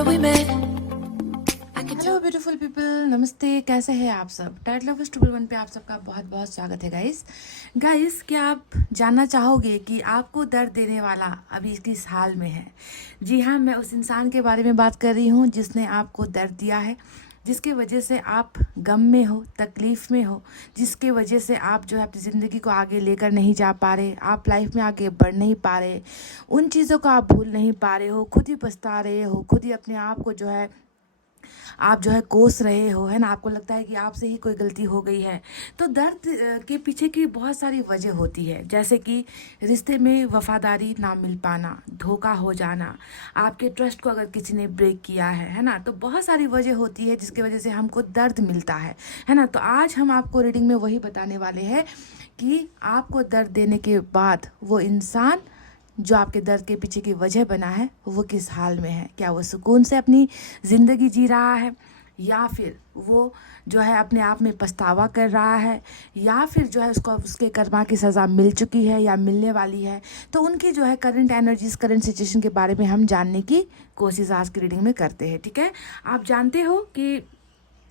remember we met. Hello beautiful people, नमस्ते। कैसे हैं आप सब? टाइट लवर्स ट्रिपल वन पे आप सबका बहुत बहुत स्वागत है गाइस। क्या आप जानना चाहोगे कि आपको दर्द देने वाला अभी किस हाल में है? जी हाँ, मैं उस इंसान के बारे में बात कर रही हूँ जिसने आपको दर्द दिया है, जिसके वजह से आप गम में हो, तकलीफ़ में हो, जिसके वजह से आप जो है अपनी ज़िंदगी को आगे लेकर नहीं जा पा रहे, आप लाइफ में आगे बढ़ नहीं पा रहे, उन चीज़ों को आप भूल नहीं पा रहे हो, खुद ही पछता रहे हो, खुद ही अपने आप को जो है आप जो है कोस रहे हो, है ना। आपको लगता है कि आपसे ही कोई गलती हो गई है। तो दर्द के पीछे की बहुत सारी वजह होती है, जैसे कि रिश्ते में वफादारी ना मिल पाना, धोखा हो जाना, आपके ट्रस्ट को अगर किसी ने ब्रेक किया है ना। तो बहुत सारी वजह होती है जिसकी वजह से हमको दर्द मिलता है ना। तो आज हम आपको रीडिंग में वही बताने वाले हैं कि आपको दर्द देने के बाद वो इंसान जो आपके दर्द के पीछे की वजह बना है वो किस हाल में है। क्या वो सुकून से अपनी ज़िंदगी जी रहा है, या फिर वो जो है अपने आप में पछतावा कर रहा है, या फिर जो है उसको उसके कर्मा की सज़ा मिल चुकी है या मिलने वाली है। तो उनकी जो है करंट एनर्जीज, करंट सिचुएशन के बारे में हम जानने की कोशिश आज की रीडिंग में करते हैं। ठीक है, आप जानते हो कि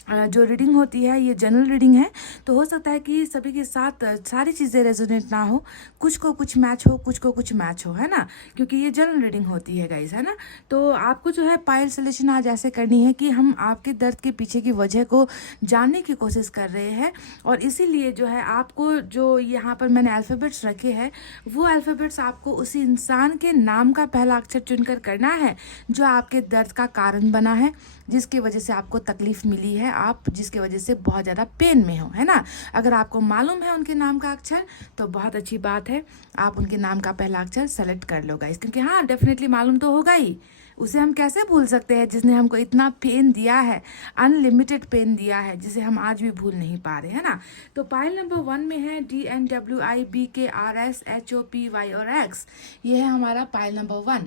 जो रीडिंग होती है ये जनरल रीडिंग है, तो हो सकता है कि सभी के साथ सारी चीज़ें रेजोनेट ना हो, कुछ को कुछ मैच हो, कुछ को कुछ मैच हो, है ना, क्योंकि ये जनरल रीडिंग होती है गाइस, है ना। तो आपको जो है पायल सॉल्यूशन आज ऐसे करनी है कि हम आपके दर्द के पीछे की वजह को जानने की कोशिश कर रहे हैं, और इसीलिए जो है आपको जो यहाँ पर मैंने अल्फ़ाबेट्स रखे हैं वो अल्फ़ाबेट्स आपको उसी इंसान के नाम का पहला अक्षर चुनकर करना है जो आपके दर्द का कारण बना है, जिसकी वजह से आपको तकलीफ़ मिली है, आप जिसकी वजह से बहुत ज़्यादा पेन में हो, है ना। अगर आपको मालूम है उनके नाम का अक्षर तो बहुत अच्छी बात है, आप उनके नाम का पहला अक्षर सेलेक्ट कर लो गाइस, क्योंकि हाँ डेफिनेटली मालूम तो होगा ही। उसे हम कैसे भूल सकते हैं जिसने हमको इतना पेन दिया है, अनलिमिटेड पेन दिया है, जिसे हम आज भी भूल नहीं पा रहे, है ना। तो पाइल नंबर 1 में है DNWIBKRSHOPY और X। ये है हमारा पाइल नंबर 1।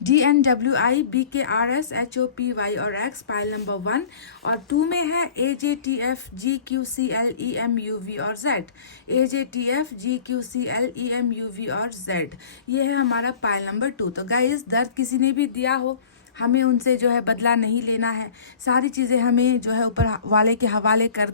DNWIBKRSHOPY और X पाइल नंबर 1। और 2 में है AJTFGQCLEMUV और Z। AJTFGQCLEMUV और Z, ये है हमारा पाइल नंबर 2। तो गाइस, दर्द किसी ने भी दिया हो, हमें उनसे जो है बदला नहीं लेना है, सारी चीज़ें हमें जो है ऊपर वाले के हवाले कर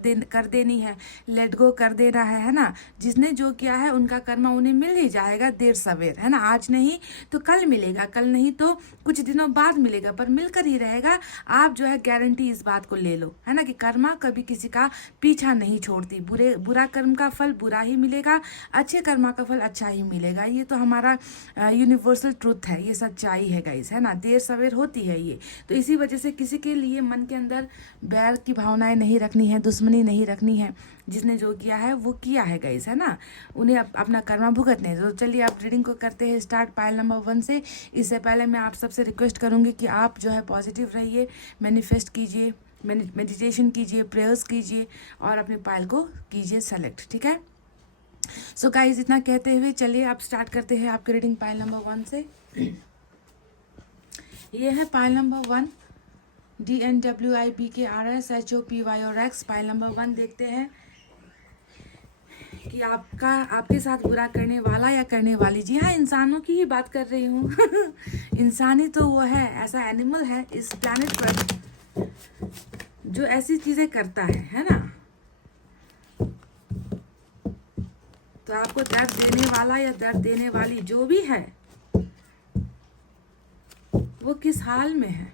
देनी है, लेट गो कर देना है ना। जिसने जो किया है उनका कर्मा उन्हें मिल ही जाएगा देर सवेर, है ना। आज नहीं तो कल मिलेगा, कल नहीं तो कुछ दिनों बाद मिलेगा, पर मिलकर ही रहेगा। आप जो है गारंटी इस बात को ले लो, है ना, कि कर्मा कभी किसी का पीछा नहीं छोड़ती। बुरा कर्म का फल बुरा ही मिलेगा, अच्छे कर्मा का फल अच्छा ही मिलेगा। ये तो हमारा यूनिवर्सल ट्रूथ है, ये सच्चाई है गाइस, है ना। देर सवेर होती है ये। तो इसी वजह से किसी के लिए मन के अंदर बैर की भावनाएं नहीं रखनी है, दुश्मनी नहीं रखनी है। जिसने जो किया है वो किया है गाइस, है ना, उन्हें अपना कर्मा भुगतने हैं। तो चलिए आप रीडिंग को करते हैं स्टार्ट पाइल नंबर 1 से। इससे पहले मैं आप सबसे रिक्वेस्ट करूंगी कि आप जो है पॉजिटिव रहिए, मैनिफेस्ट कीजिए, मेडिटेशन कीजिए, प्रेयर्स कीजिए और अपने पाइल को कीजिए सेलेक्ट। ठीक है, सो गाइस, इतना कहते हुए चलिए आप स्टार्ट करते हैं आपकी रीडिंग पाइल नंबर 1 से। ये है पाइल नंबर 1, DNWIBKRSHOPY और X पाइल नंबर 1। देखते हैं कि आपके साथ बुरा करने वाला या करने वाली, जी हाँ इंसानों की ही बात कर रही हूँ इंसान ही तो वो है, ऐसा एनिमल है इस प्लैनेट पर जो ऐसी चीज़ें करता है ना। तो आपको दर्द देने वाला या दर्द देने वाली जो भी है वो किस हाल में है।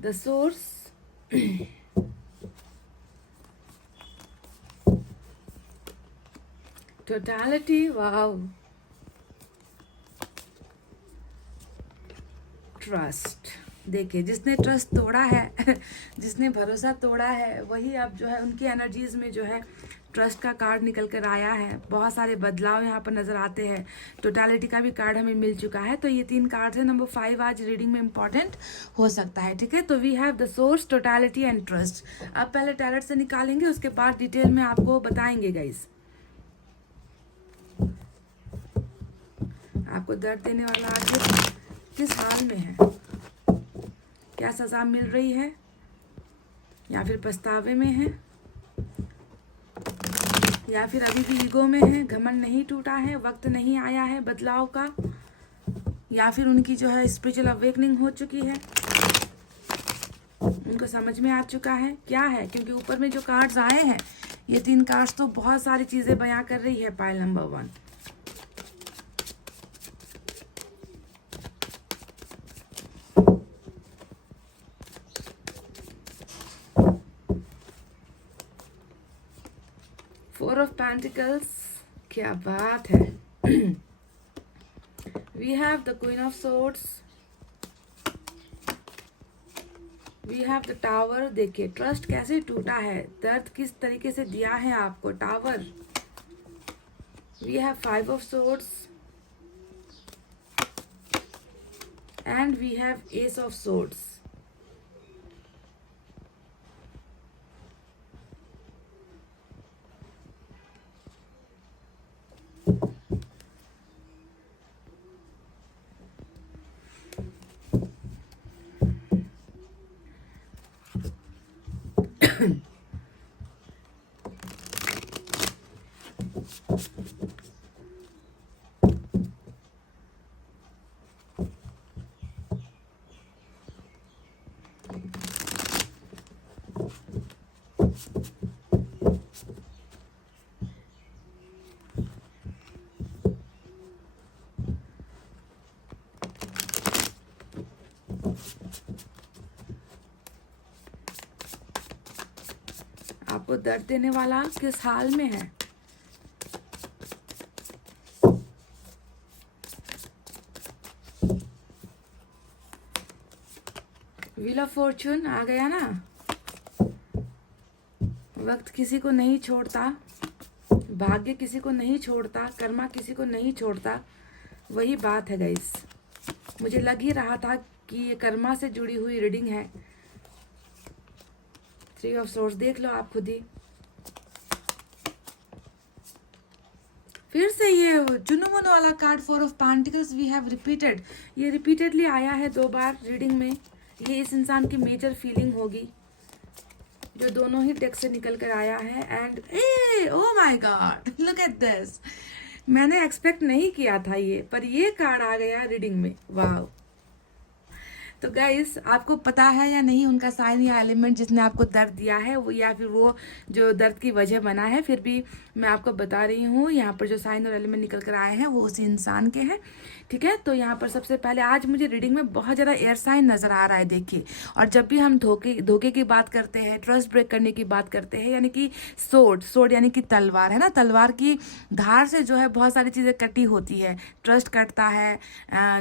The source, totality, wow, trust. देखिए, जिसने ट्रस्ट तोड़ा है जिसने भरोसा तोड़ा है, वही अब जो है उनकी एनर्जीज में जो है ट्रस्ट का कार्ड निकल कर आया है। बहुत सारे बदलाव यहाँ पर नजर आते हैं। टोटालिटी का भी कार्ड हमें मिल चुका है। तो ये 3 कार्ड है। नंबर 5 आज रीडिंग में इंपॉर्टेंट हो सकता है। ठीक है, तो we have the source, totality and trust. अब पहले टैलेंट से निकालेंगे, उसके बाद डिटेल में आपको बताएंगे गाइस। आपको दर्द देने वाला आखिर किस हाल में है? क्या सज़ा मिल रही है या फिर पछतावे में है या फिर अभी भी ईगो में है, घमंड नहीं टूटा है, वक्त नहीं आया है बदलाव का, या फिर उनकी जो है स्पिरिचुअल अवेकनिंग हो चुकी है, उनको समझ में आ चुका है क्या है? क्योंकि ऊपर में जो कार्ड्स आए हैं, ये 3 कार्ड्स तो बहुत सारी चीज़ें बयां कर रही है। Pile number 1, four of pentacles, क्या बात है। We have the queen of swords, we have the tower. देखिए ट्रस्ट कैसे टूटा है, दर्द किस तरीके से दिया है आपको। Tower, we have 5 of swords and we have ace of swords. आपको दर्द देने वाला किस हाल में है? व्हील ऑफ फॉर्चून आ गया ना। वक्त किसी को नहीं छोड़ता, भाग्य किसी को नहीं छोड़ता, कर्मा किसी को नहीं छोड़ता। वही बात है गाइस, मुझे लग ही रहा था कि ये कर्मा से जुड़ी हुई रीडिंग है। 3 ऑफ सोर्स देख लो आप खुद ही। फिर से ये चुनुमुनु वाला card 4 of pentacles we have repeated. ये रिपीटेडली आया है 2 बार रीडिंग में। ये इस इंसान की मेजर फीलिंग होगी जो दोनों ही डेक से निकल कर आया है। And O my God, look at this. मैंने एक्सपेक्ट नहीं किया था ये, पर ये कार्ड आ गया रीडिंग में। वाह। तो गाइस, आपको पता है या नहीं उनका साइन या एलिमेंट जिसने आपको दर्द दिया है, वो या फिर वो जो दर्द की वजह बना है? फिर भी मैं आपको बता रही हूँ, यहाँ पर जो साइन और एलिमेंट निकल कर आए हैं वो उसी इंसान के हैं। ठीक है, तो यहाँ पर सबसे पहले आज मुझे रीडिंग में बहुत ज़्यादा एयर साइन नज़र आ रहा है। देखिए, और जब भी हम धोखे की बात करते हैं, ट्रस्ट ब्रेक करने की बात करते हैं, यानी कि सोड यानी कि तलवार है ना, तलवार की धार से जो है बहुत सारी चीज़ें कटी होती है। ट्रस्ट कटता है,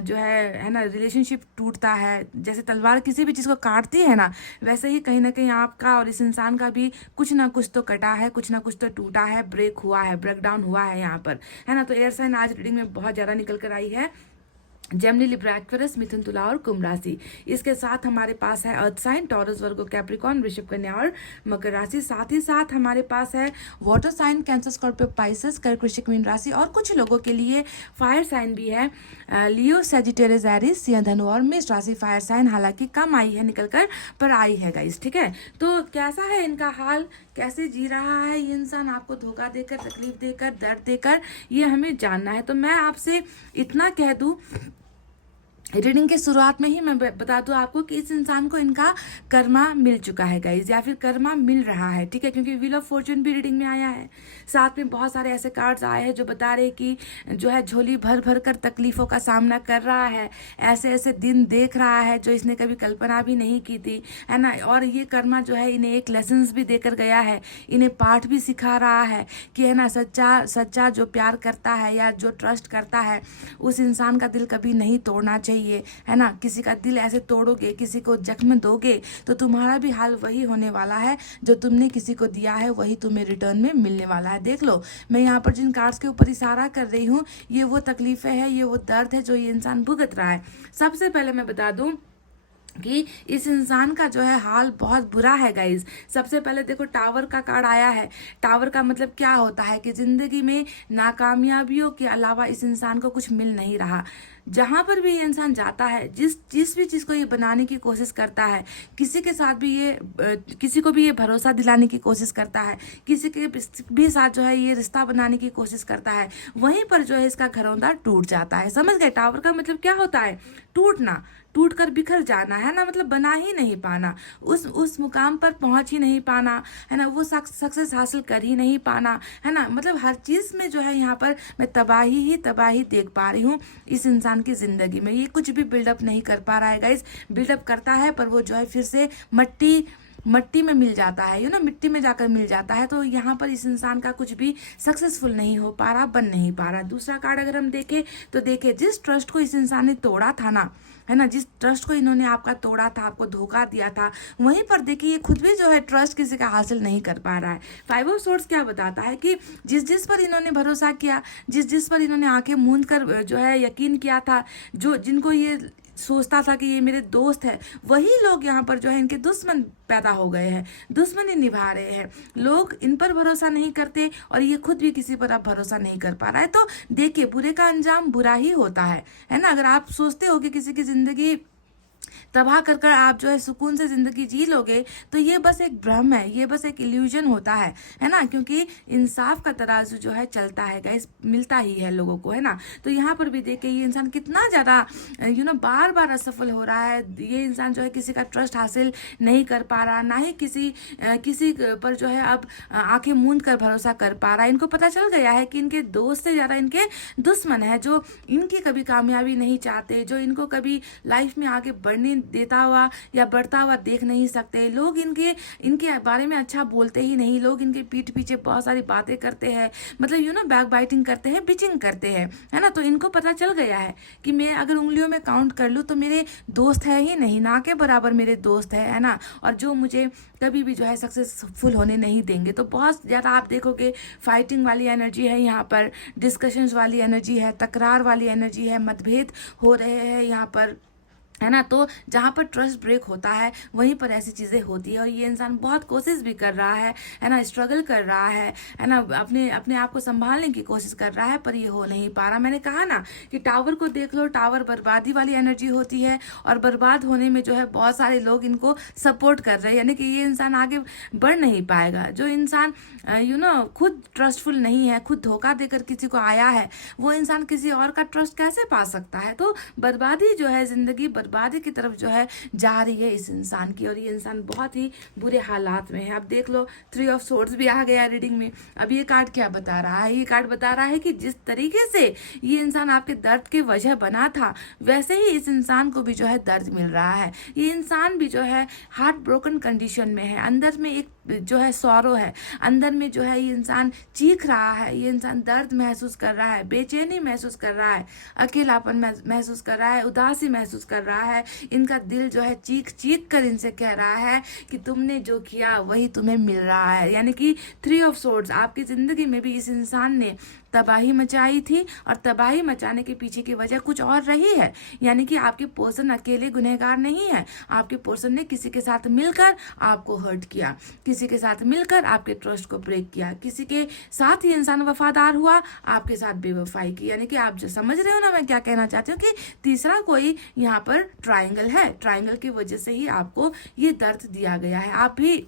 जो है ना, रिलेशनशिप टूटता है। जैसे तलवार किसी भी चीज़ को काटती है ना, वैसे ही कहीं ना कहीं आपका और इस इंसान का भी कुछ ना कुछ तो कटा है, कुछ ना कुछ तो टूटा है, ब्रेक हुआ है, ब्रेक डाउन हुआ है यहाँ पर, है ना। तो एयर साइन आज रीडिंग में बहुत ज़्यादा निकल कर आई है। जेमिनी, लिब्रा, एक्वेरियस, मिथुन, तुला और कुंभ राशि। इसके साथ हमारे पास है अर्थ साइन, टॉरस, वर्गो, कैप्रिकॉर्न, वृषभ, कन्या और मकर राशि। साथ ही साथ हमारे पास है water sign, Cancer, Scorpio, Pisces, कर्क, वृश्चिक, मीन राशि। और कुछ लोगों के लिए फायर साइन भी है, लियो, सेजिटेरियस, एरीज, सिंह, धनु और मेष राशि फायर साइन। हालांकि कम आई है निकल कर, पर आई है गाइस। ठीक है, तो कैसा है इनका हाल, कैसे जी रहा है ये इंसान आपको धोखा देकर, तकलीफ देकर, दर्द देकर, ये हमें जानना है। तो मैं आपसे इतना कह दूं, रीडिंग की शुरुआत में ही मैं बता दूं आपको कि इस इंसान को इनका कर्मा मिल चुका है गाइज, या फिर कर्मा मिल रहा है। ठीक है, क्योंकि व्हील ऑफ फॉर्चून भी रीडिंग में आया है। साथ में बहुत सारे ऐसे कार्ड्स आए हैं जो बता रहे कि जो है झोली भर भर कर तकलीफों का सामना कर रहा है, ऐसे ऐसे दिन देख रहा है जो इसने कभी कल्पना भी नहीं की थी, है ना। और ये कर्मा जो है इन्हें एक लेसन्स भी देकर गया है, इन्हें पाठ भी सिखा रहा है कि है ना, सच्चा जो प्यार करता है या जो ट्रस्ट करता है, उस इंसान का दिल कभी नहीं तोड़ना चाहिए, है ना। किसी का दिल ऐसे तोड़ोगे, किसी को जख्म दोगे, तो तुम्हारा भी हाल वही होने वाला है। जो तुमने किसी को दिया है वही तुम्हें रिटर्न में मिलने वाला है। देख लो, मैं यहाँ पर जिन कार्ड्स के ऊपर इशारा कर रही हूँ, ये वो तकलीफें हैं, ये वो दर्द है जो ये इंसान भुगत रहा है। सबसे पहले मैं बता दूं, कि इस इंसान का जो है हाल बहुत बुरा है गाइज। सबसे पहले देखो टावर का कार्ड आया है। टावर का मतलब क्या होता है कि जिंदगी में नाकामयाबियों के अलावा इस इंसान को कुछ मिल नहीं रहा। जहां पर भी ये इंसान जाता है, जिस भी चीज को ये बनाने की कोशिश करता है, किसी के साथ भी ये किसी को भी ये भरोसा दिलाने की कोशिश करता है, किसी के भी साथ जो है ये रिश्ता बनाने की कोशिश करता है, वहीं पर जो है इसका घरौंदा टूट जाता है। समझ गए? टावर का मतलब क्या होता है? टूटना, टूट कर बिखर जाना, है ना, मतलब बना ही नहीं पाना, उस मुकाम पर पहुंच ही नहीं पाना, है ना, वो सक्सेस हासिल कर ही नहीं पाना, है ना, मतलब हर चीज में जो है यहाँ पर मैं तबाही ही तबाही देख पा रही हूँ इस इंसान की जिंदगी में। ये कुछ भी बिल्डअप नहीं कर पा रहा है गाइस। बिल्डअप करता है पर वो जो है फिर से मट्टी में मिल जाता है, मिट्टी में जाकर मिल जाता है। तो यहाँ पर इस इंसान का कुछ भी सक्सेसफुल नहीं हो पा रहा, बन नहीं पा रहा। दूसरा कार्ड अगर हम देखें तो देखिए, जिस ट्रस्ट को इस इंसान ने तोड़ा था ना, है ना, जिस ट्रस्ट को इन्होंने आपका तोड़ा था, आपको धोखा दिया था, वहीं पर देखिए ये खुद भी जो है ट्रस्ट किसी का हासिल नहीं कर पा रहा है। 5 ऑफ सोर्ड्स क्या बताता है कि जिस पर इन्होंने भरोसा किया, जिस पर इन्होंने आंखें मूंद कर जो है यकीन किया था, जिनको ये सोचता था कि ये मेरे दोस्त है, वही लोग यहाँ पर जो है इनके दुश्मन पैदा हो गए हैं, दुश्मनी निभा रहे हैं। लोग इन पर भरोसा नहीं करते और ये खुद भी किसी पर अब भरोसा नहीं कर पा रहा है। तो देखिए, बुरे का अंजाम बुरा ही होता है ना। अगर आप सोचते हो कि किसी की जिंदगी तबाह कर कर आप जो है सुकून से जिंदगी जी लोगे, तो ये बस एक भ्रम है, ये बस एक इल्यूजन होता है ना, क्योंकि इंसाफ का तराजू जो है चलता है गाइस, मिलता ही है लोगों को, है ना। तो यहाँ पर भी देखिए ये इंसान कितना ज्यादा बार बार असफल हो रहा है। ये इंसान जो है किसी का ट्रस्ट हासिल नहीं कर पा रहा, ना ही किसी पर जो है अब आंखें मूंद कर भरोसा कर पा रहा है। इनको पता चल गया है कि इनके दोस्त से ज्यादा इनके दुश्मन है, जो इनकी कभी कामयाबी नहीं चाहते, जो इनको कभी लाइफ में आगे बढ़ने देता हुआ या बढ़ता हुआ देख नहीं सकते। लोग इनके बारे में अच्छा बोलते ही नहीं, लोग इनके पीठ पीछे बहुत सारी बातें करते हैं, मतलब बैक बाइटिंग करते हैं, बिचिंग करते हैं, है ना। तो इनको पता चल गया है कि मैं अगर उंगलियों में काउंट कर लूँ तो मेरे दोस्त है ही नहीं, ना के बराबर मेरे दोस्त है ना, और जो मुझे कभी भी जो है सक्सेसफुल होने नहीं देंगे। तो बहुत ज़्यादा आप देखोगे फाइटिंग वाली एनर्जी है यहाँ पर, डिस्कशंस वाली एनर्जी है, तकरार वाली एनर्जी है, मतभेद हो रहे हैं यहाँ पर, है ना। तो जहाँ पर ट्रस्ट ब्रेक होता है वहीं पर ऐसी चीज़ें होती है। और ये इंसान बहुत कोशिश भी कर रहा है ना, स्ट्रगल कर रहा है ना, अपने आप को संभालने की कोशिश कर रहा है, पर ये हो नहीं पा रहा। मैंने कहा ना कि टावर को देख लो, टावर बर्बादी वाली एनर्जी होती है, और बर्बाद होने में जो है बहुत सारे लोग इनको सपोर्ट कर रहे हैं, यानी कि ये इंसान आगे बढ़ नहीं पाएगा। जो इंसान खुद ट्रस्टफुल नहीं है, खुद धोखा देकर किसी को आया है, वो इंसान किसी और का ट्रस्ट कैसे पा सकता है। तो बर्बादी जो है, जिंदगी बर्बादी की तरफ जो है जा रही है इस इंसान की, और ये इंसान बहुत ही बुरे हालात में है। अब देख लो 3 ऑफ सोर्ड्स भी आ गया रीडिंग में। अब ये कार्ड क्या बता रहा है? ये कार्ड बता रहा है कि जिस तरीके से ये इंसान आपके दर्द की वजह बना था, वैसे ही इस इंसान को भी जो है दर्द मिल रहा है। ये इंसान भी जो है हार्ट ब्रोकन कंडीशन में है, अंदर में एक जो है सौरो है, अंदर में जो है ये इंसान चीख रहा है, ये इंसान दर्द महसूस कर रहा है, बेचैनी महसूस कर रहा है, अकेलापन महसूस कर रहा है, उदासी महसूस कर रहा है। इनका दिल जो है चीख चीख कर इनसे कह रहा है कि तुमने जो किया वही तुम्हें मिल रहा है। यानी कि 3 ऑफ सोर्ड्स, आपकी जिंदगी में भी इस इंसान ने तबाही मचाई थी, और तबाही मचाने के पीछे की वजह कुछ और रही है। यानी कि आपके पर्सन अकेले गुनहगार नहीं है, आपके पर्सन ने किसी के साथ मिलकर आपको हर्ट किया, किसी के साथ मिलकर आपके ट्रस्ट को ब्रेक किया, किसी के साथ ये इंसान वफादार हुआ, आपके साथ बेवफाई की। यानी कि आप जो समझ रहे हो ना मैं क्या कहना चाहती हूँ, कि तीसरा कोई यहाँ पर ट्राइंगल है, ट्राइंगल की वजह से ही आपको ये दर्द दिया गया है। आप भी,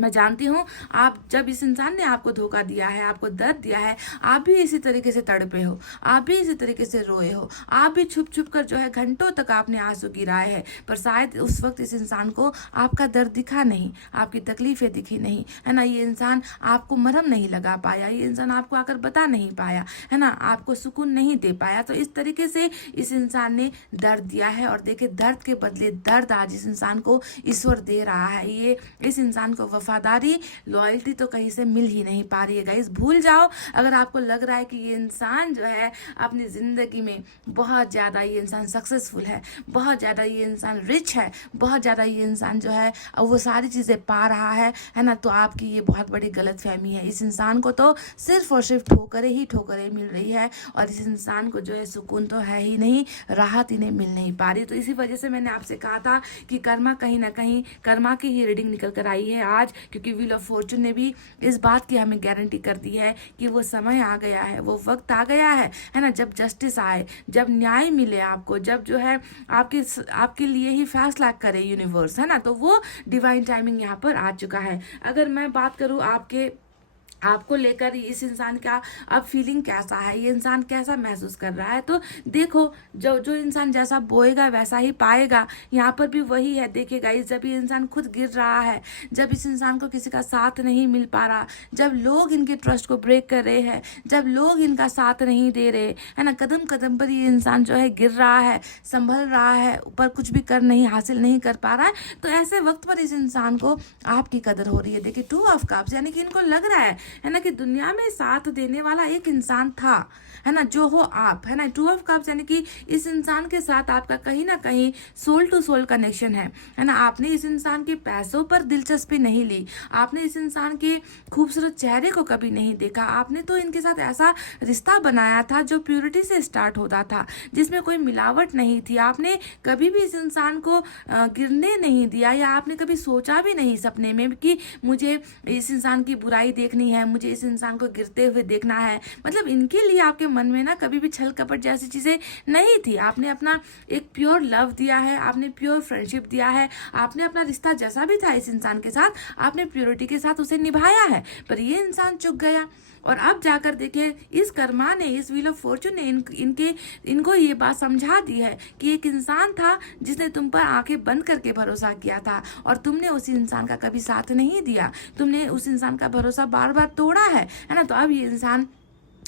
मैं जानती हूँ, आप जब इस इंसान ने आपको धोखा दिया है, आपको दर्द दिया है, आप भी इसी तरीके से तड़पे हो, आप भी इसी तरीके से रोए हो, आप भी छुप छुप कर जो है घंटों तक आपने आंसू गिराए हैं, पर शायद उस वक्त इस इंसान को आपका दर्द दिखा नहीं, आपकी तकलीफें दिखी नहीं, है ना। ये इंसान आपको मरहम नहीं लगा पाया, ये इंसान आपको आकर बता नहीं पाया, है ना, आपको सुकून नहीं दे पाया। तो इस तरीके से इस इंसान ने दर्द दिया है, और देखिए दर्द के बदले दर्द आज इस इंसान को ईश्वर दे रहा है। ये इस इंसान को वफादारी, लॉयल्टी तो कहीं से मिल ही नहीं पा रही है गाइस। भूल जाओ अगर आपको लग रहा है कि ये इंसान जो है अपनी ज़िंदगी में बहुत ज़्यादा ये इंसान सक्सेसफुल है, बहुत ज़्यादा ये इंसान रिच है, बहुत ज़्यादा ये इंसान जो है वो सारी चीज़ें पा रहा है ना, तो आपकी ये बहुत बड़ी गलतफहमी है। इस इंसान को तो सिर्फ और सिर्फ ठोकरें ही ठोकरें मिल रही है और इस इंसान को जो है सुकून तो है ही नहीं, राहत इन्हें मिल नहीं पा रही। तो इसी वजह से मैंने आपसे कहा था कि कर्मा कहीं ना कहीं कर्मा की ही रीडिंग निकल कर आई है आज, क्योंकि व्हील ऑफ फॉर्चून ने भी इस बात की हमें गारंटी कर दी है कि वो समय आ गया है, वो वक्त आ गया है ना, जब जस्टिस आए, जब न्याय मिले आपको, जब जो है आपके लिए ही फैसला करे यूनिवर्स, है ना। तो वो डिवाइन टाइमिंग यहाँ पर आ चुका है। अगर मैं बात करूँ आपको लेकर इस इंसान का अब फीलिंग कैसा है, ये इंसान कैसा महसूस कर रहा है, तो देखो जो इंसान जैसा बोएगा वैसा ही पाएगा। यहाँ पर भी वही है। देखिए गाइस, जब ये इंसान खुद गिर रहा है, जब इस इंसान को किसी का साथ नहीं मिल पा रहा, जब लोग इनके ट्रस्ट को ब्रेक कर रहे हैं, जब लोग इनका साथ नहीं दे रहे, है ना, कदम कदम पर ये इंसान जो है गिर रहा है, संभल रहा है, ऊपर कुछ भी हासिल नहीं कर पा रहा है, तो ऐसे वक्त पर इस इंसान को आपकी कदर हो रही है। देखिए 2 ऑफ कप्स, यानी कि इनको लग रहा है ना कि दुनिया में साथ देने वाला एक इंसान था, है ना, जो हो आप, है ना। 2 ऑफ कप्स यानी कि इस इंसान के साथ आपका कहीं ना कहीं सोल टू सोल कनेक्शन है ना। आपने इस इंसान के पैसों पर दिलचस्पी नहीं ली, आपने इस इंसान के खूबसूरत चेहरे को कभी नहीं देखा, आपने तो इनके साथ ऐसा रिश्ता बनाया था जो प्योरिटी से स्टार्ट होता था, जिसमें कोई मिलावट नहीं थी। आपने कभी भी इस इंसान को गिरने नहीं दिया, या आपने कभी सोचा भी नहीं सपने में कि मुझे इस इंसान की बुराई देखनी है, मुझे इस इंसान को गिरते हुए देखना है। मतलब इनके लिए आपके मन में ना कभी भी छल कपट जैसी चीज़ें नहीं थी। आपने अपना एक प्योर लव दिया है, आपने प्योर फ्रेंडशिप दिया है, आपने अपना रिश्ता जैसा भी था इस इंसान के साथ आपने प्योरिटी के साथ उसे निभाया है। पर ये इंसान चूक गया, और अब जाकर देखिए इस कर्मा ने, इस व्हील ऑफ फॉर्चून ने इनको ये बात समझा दी है कि एक इंसान था जिसने तुम पर आंखें बंद करके भरोसा किया था, और तुमने उस इंसान का कभी साथ नहीं दिया, तुमने उस इंसान का भरोसा बार बार तोड़ा है ना। तो अब ये इंसान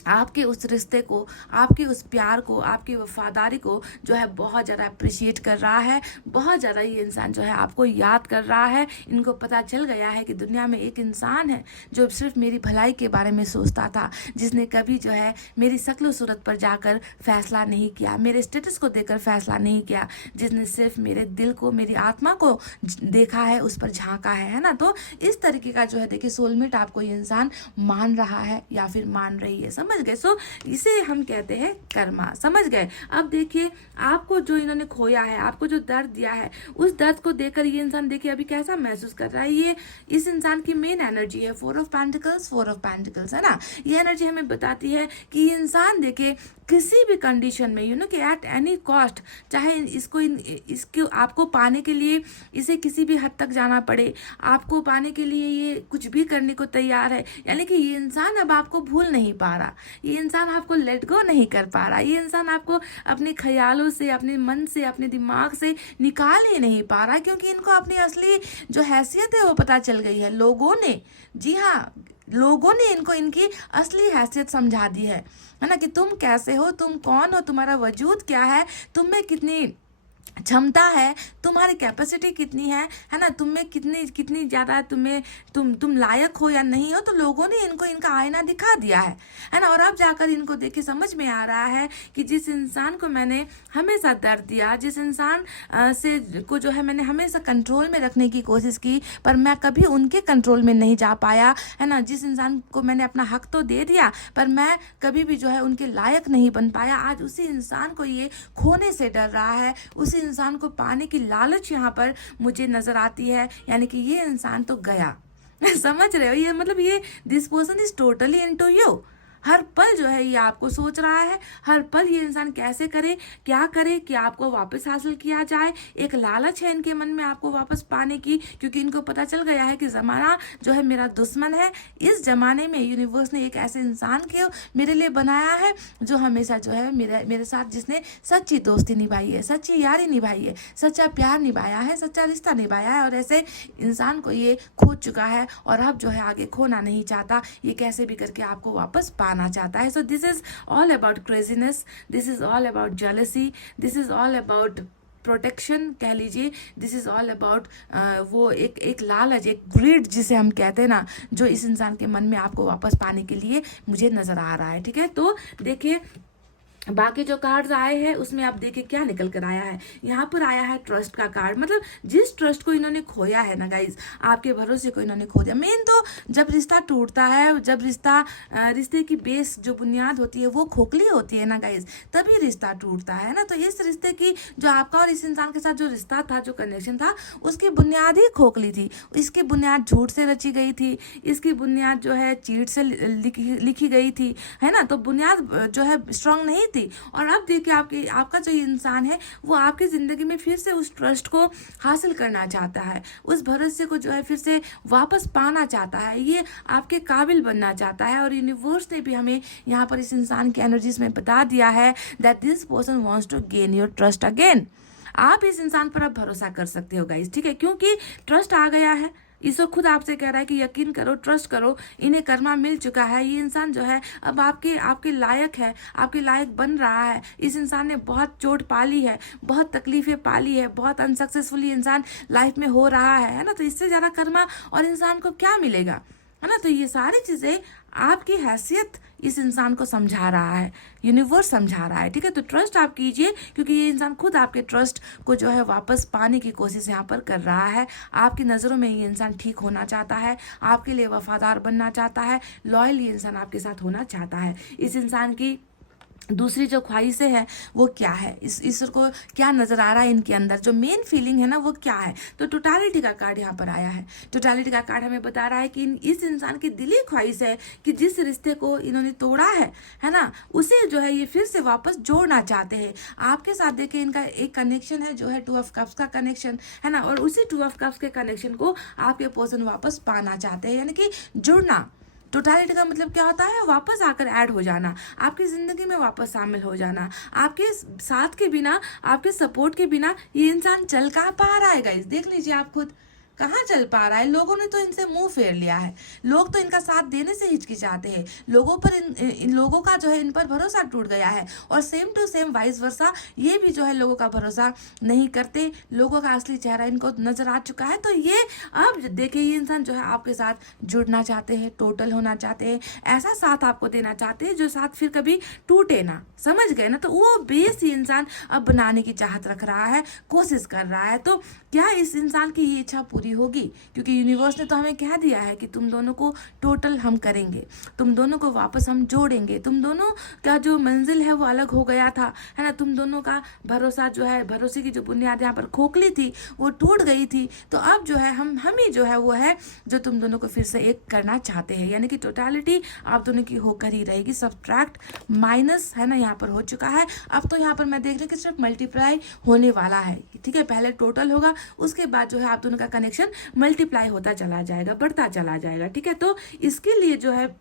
आपके उस रिश्ते को, आपके उस प्यार को, आपकी वफादारी को जो है बहुत ज़्यादा अप्रिशिएट कर रहा है, बहुत ज़्यादा ये इंसान जो है आपको याद कर रहा है। इनको पता चल गया है कि दुनिया में एक इंसान है जो सिर्फ मेरी भलाई के बारे में सोचता था, जिसने कभी जो है मेरी शक्ल सूरत पर जाकर फैसला नहीं किया, मेरे स्टेटस को देखकर फैसला नहीं किया, जिसने सिर्फ मेरे दिल को, मेरी आत्मा को देखा है, उस पर झांका है ना। तो इस तरीके का जो है देखिए सोलमेट आपको ये इंसान मान रहा है या फिर मान रही है, समझ गए। सो इसे हम कहते हैं कर्मा, समझ गए। अब देखिए आपको जो इन्होंने खोया है, आपको जो दर्द दिया है, उस दर्द को देखकर ये इंसान देखिए अभी कैसा महसूस कर रहा है। ये इस इंसान की मेन एनर्जी है, 4 ऑफ पेंटिकल्स, है ना। ये एनर्जी हमें बताती है कि ये इंसान देखिए किसी भी कंडीशन में, यू नो, कि एट एनी कॉस्ट, चाहे इसको आपको पाने के लिए इसे किसी भी हद तक जाना पड़े, आपको पाने के लिए ये कुछ भी करने को तैयार है। यानी कि ये इंसान अब आपको भूल नहीं पा रहा, ये इंसान आपको लेट गो नहीं कर पा रहा, ये इंसान आपको अपने ख्यालों से, अपने मन से, अपने दिमाग से निकाल ही नहीं पा रहा, क्योंकि इनको अपनी असली जो हैसियत है वो पता चल गई है। लोगों ने, जी हाँ, लोगों ने इनको इनकी असली हैसियत समझा दी है ना, कि तुम कैसे हो, तुम कौन हो, तुम्हारा वजूद क्या है, तुम में कितनी क्षमता है, तुम्हारी कैपेसिटी कितनी है ना, तुम में कितनी ज़्यादा तुम लायक हो या नहीं हो। तो लोगों ने इनको इनका आईना दिखा दिया है ना। और अब जाकर इनको देख के समझ में आ रहा है कि जिस इंसान को मैंने हमेशा दर्द दिया, जिस इंसान से को जो है मैंने हमेशा कंट्रोल में रखने की कोशिश की, पर मैं कभी उनके कंट्रोल में नहीं जा पाया, है ना, जिस इंसान को मैंने अपना हक तो दे दिया पर मैं कभी भी जो है उनके लायक नहीं बन पाया, आज उसी इंसान को ये खोने से डर रहा है, उसी इंसान को पाने की लालच यहाँ पर मुझे नजर आती है। यानी कि ये इंसान तो गया समझ रहे हो, ये मतलब ये this person is totally into you. हर पल जो है ये आपको सोच रहा है, हर पल ये इंसान कैसे करे, क्या करे कि आपको वापस हासिल किया जाए। एक लालच है इनके मन में आपको वापस पाने की, क्योंकि इनको पता चल गया है कि ज़माना जो है मेरा दुश्मन है। इस ज़माने में यूनिवर्स ने एक ऐसे इंसान को मेरे लिए बनाया है जो हमेशा जो है मेरे साथ, जिसने सच्ची दोस्ती निभाई है, सच्ची यारी निभाई है, सच्चा प्यार निभाया है, सच्चा रिश्ता निभाया है, और ऐसे इंसान को ये खो चुका है और अब जो है आगे खोना नहीं चाहता, ये कैसे भी करके आपको वापस पाना चाहता है। So this is all about craziness, this is all about jealousy, this is all about protection कह लीजिए, दिस इज ऑल अबाउट वो एक लालच, एक ग्रिड जिसे हम कहते हैं ना, जो इस इंसान के मन में आपको वापस पाने के लिए मुझे नजर आ रहा है। ठीक है, तो देखिए बाकी जो कार्ड्स आए हैं उसमें आप देखिए क्या निकल कर आया है। यहाँ पर आया है ट्रस्ट का कार्ड, मतलब जिस ट्रस्ट को इन्होंने खोया है ना गाइज, आपके भरोसे को इन्होंने खो दिया। मेन तो जब रिश्ता टूटता है, जब रिश्ते की बेस जो बुनियाद होती है वो खोखली होती है ना गाइज, तभी रिश्ता टूटता है ना। तो इस रिश्ते की जो आपका और इस इंसान के साथ जो रिश्ता था, जो कनेक्शन था, उसकी बुनियाद ही खोखली थी। इसकी बुनियाद झूठ से रची गई थी, इसकी बुनियाद जो है चीट से लिखी गई थी, है ना। तो बुनियाद जो है स्ट्रांग नहीं थी। और अब देखिए आपका जो इंसान है वो आपकी जिंदगी में फिर से उस ट्रस्ट को हासिल करना चाहता है, उस भरोसे को जो है फिर से वापस पाना चाहता है, ये आपके काबिल बनना चाहता है। और यूनिवर्स ने भी हमें यहाँ पर इस इंसान की एनर्जीज में बता दिया है that this person wants to gain your trust again. आप इस इंसान पर अब भरोसा कर सकते हो गाइस, ठीक है, क्योंकि ट्रस्ट आ गया है। ईश्वर खुद आपसे कह रहा है कि यकीन करो, ट्रस्ट करो, इन्हें कर्मा मिल चुका है। ये इंसान जो है अब आपके लायक है, आपके लायक बन रहा है। इस इंसान ने बहुत चोट पाली है, बहुत तकलीफें पाली है, बहुत अनसक्सेसफुली इंसान लाइफ में हो रहा है ना। तो इससे ज़्यादा कर्मा और इंसान को क्या मिलेगा, है ना। तो ये सारी चीज़ें आपकी हैसियत इस इंसान को समझा रहा है, यूनिवर्स समझा रहा है। ठीक है, तो ट्रस्ट आप कीजिए, क्योंकि ये इंसान खुद आपके ट्रस्ट को जो है वापस पाने की कोशिश यहाँ पर कर रहा है। आपकी नज़रों में ये इंसान ठीक होना चाहता है, आपके लिए वफादार बनना चाहता है, लॉयल ये इंसान आपके साथ होना चाहता है। इस इंसान की दूसरी जो ख्वाहिशें हैं वो क्या है, इस ईश्वर को क्या नज़र आ रहा है इनके अंदर, जो मेन फीलिंग है ना वो क्या है। तो टोटालिटी का कार्ड यहाँ पर आया है। टोटालिटी का कार्ड हमें बता रहा है कि इस इंसान की दिली ख्वाहिश है कि जिस रिश्ते को इन्होंने तोड़ा है ना, उसे जो है ये फिर से वापस जोड़ना चाहते हैं आपके साथ। देखिए इनका एक कनेक्शन है जो है 2 ऑफ कप्स का कनेक्शन, है ना, और उसी 2 ऑफ कप्स के कनेक्शन को आपके पर्सन वापस पाना चाहते हैं, यानी कि जुड़ना। टोटालिटी का मतलब क्या होता है, वापस आकर ऐड हो जाना, आपकी ज़िंदगी में वापस शामिल हो जाना। आपके साथ के बिना, आपके सपोर्ट के बिना ये इंसान चल कहाँ पा रहा है गाइस, देख लीजिए आप खुद, कहाँ चल पा रहा है। लोगों ने तो इनसे मुंह फेर लिया है, लोग तो इनका साथ देने से हिचकिचाते हैं, लोगों पर इन लोगों का जो है इन पर भरोसा टूट गया है। और same to same vice versa ये भी जो है लोगों का भरोसा नहीं करते, लोगों का असली चेहरा इनको नजर आ चुका है। तो ये अब देखिए ये इंसान जो है आपके साथ जुड़ना चाहते हैं, टोटल होना चाहते हैं, ऐसा साथ आपको देना चाहते हैं जो साथ फिर कभी टूटे ना, समझ गए ना। तो वो बेस ये इंसान अब बनाने की चाहत रख रहा है, कोशिश कर रहा है। तो क्या इस इंसान की ये इच्छा पूरी होगी, क्योंकि यूनिवर्स ने तो हमें कह दिया है कि तुम दोनों को टोटल हम करेंगे, तुम दोनों को वापस हम जोड़ेंगे, तुम दोनों का जो मंजिल है वो अलग हो गया था, है ना, तुम दोनों का भरोसा जो है, भरोसे की जो बुनियाद यहाँ पर खोखली थी वो टूट गई थी। तो अब जो है हम ही जो है वो है जो तुम दोनों को फिर से एक करना चाहते हैं, यानी कि टोटालिटी आप दोनों की होकर ही रहेगी। सब्ट्रैक्ट माइनस है ना यहाँ पर हो चुका है, अब तो यहाँ पर मैं देख रही हूँ कि सिर्फ मल्टीप्लाई होने वाला है। ठीक है, पहले टोटल होगा, उसके बाद जो है आप दोनों का कनेक्शन मल्टीप्लाई होता चला जाएगा, बढ़ता चला जाएगा। ठीक है, तो इसके लिए जो है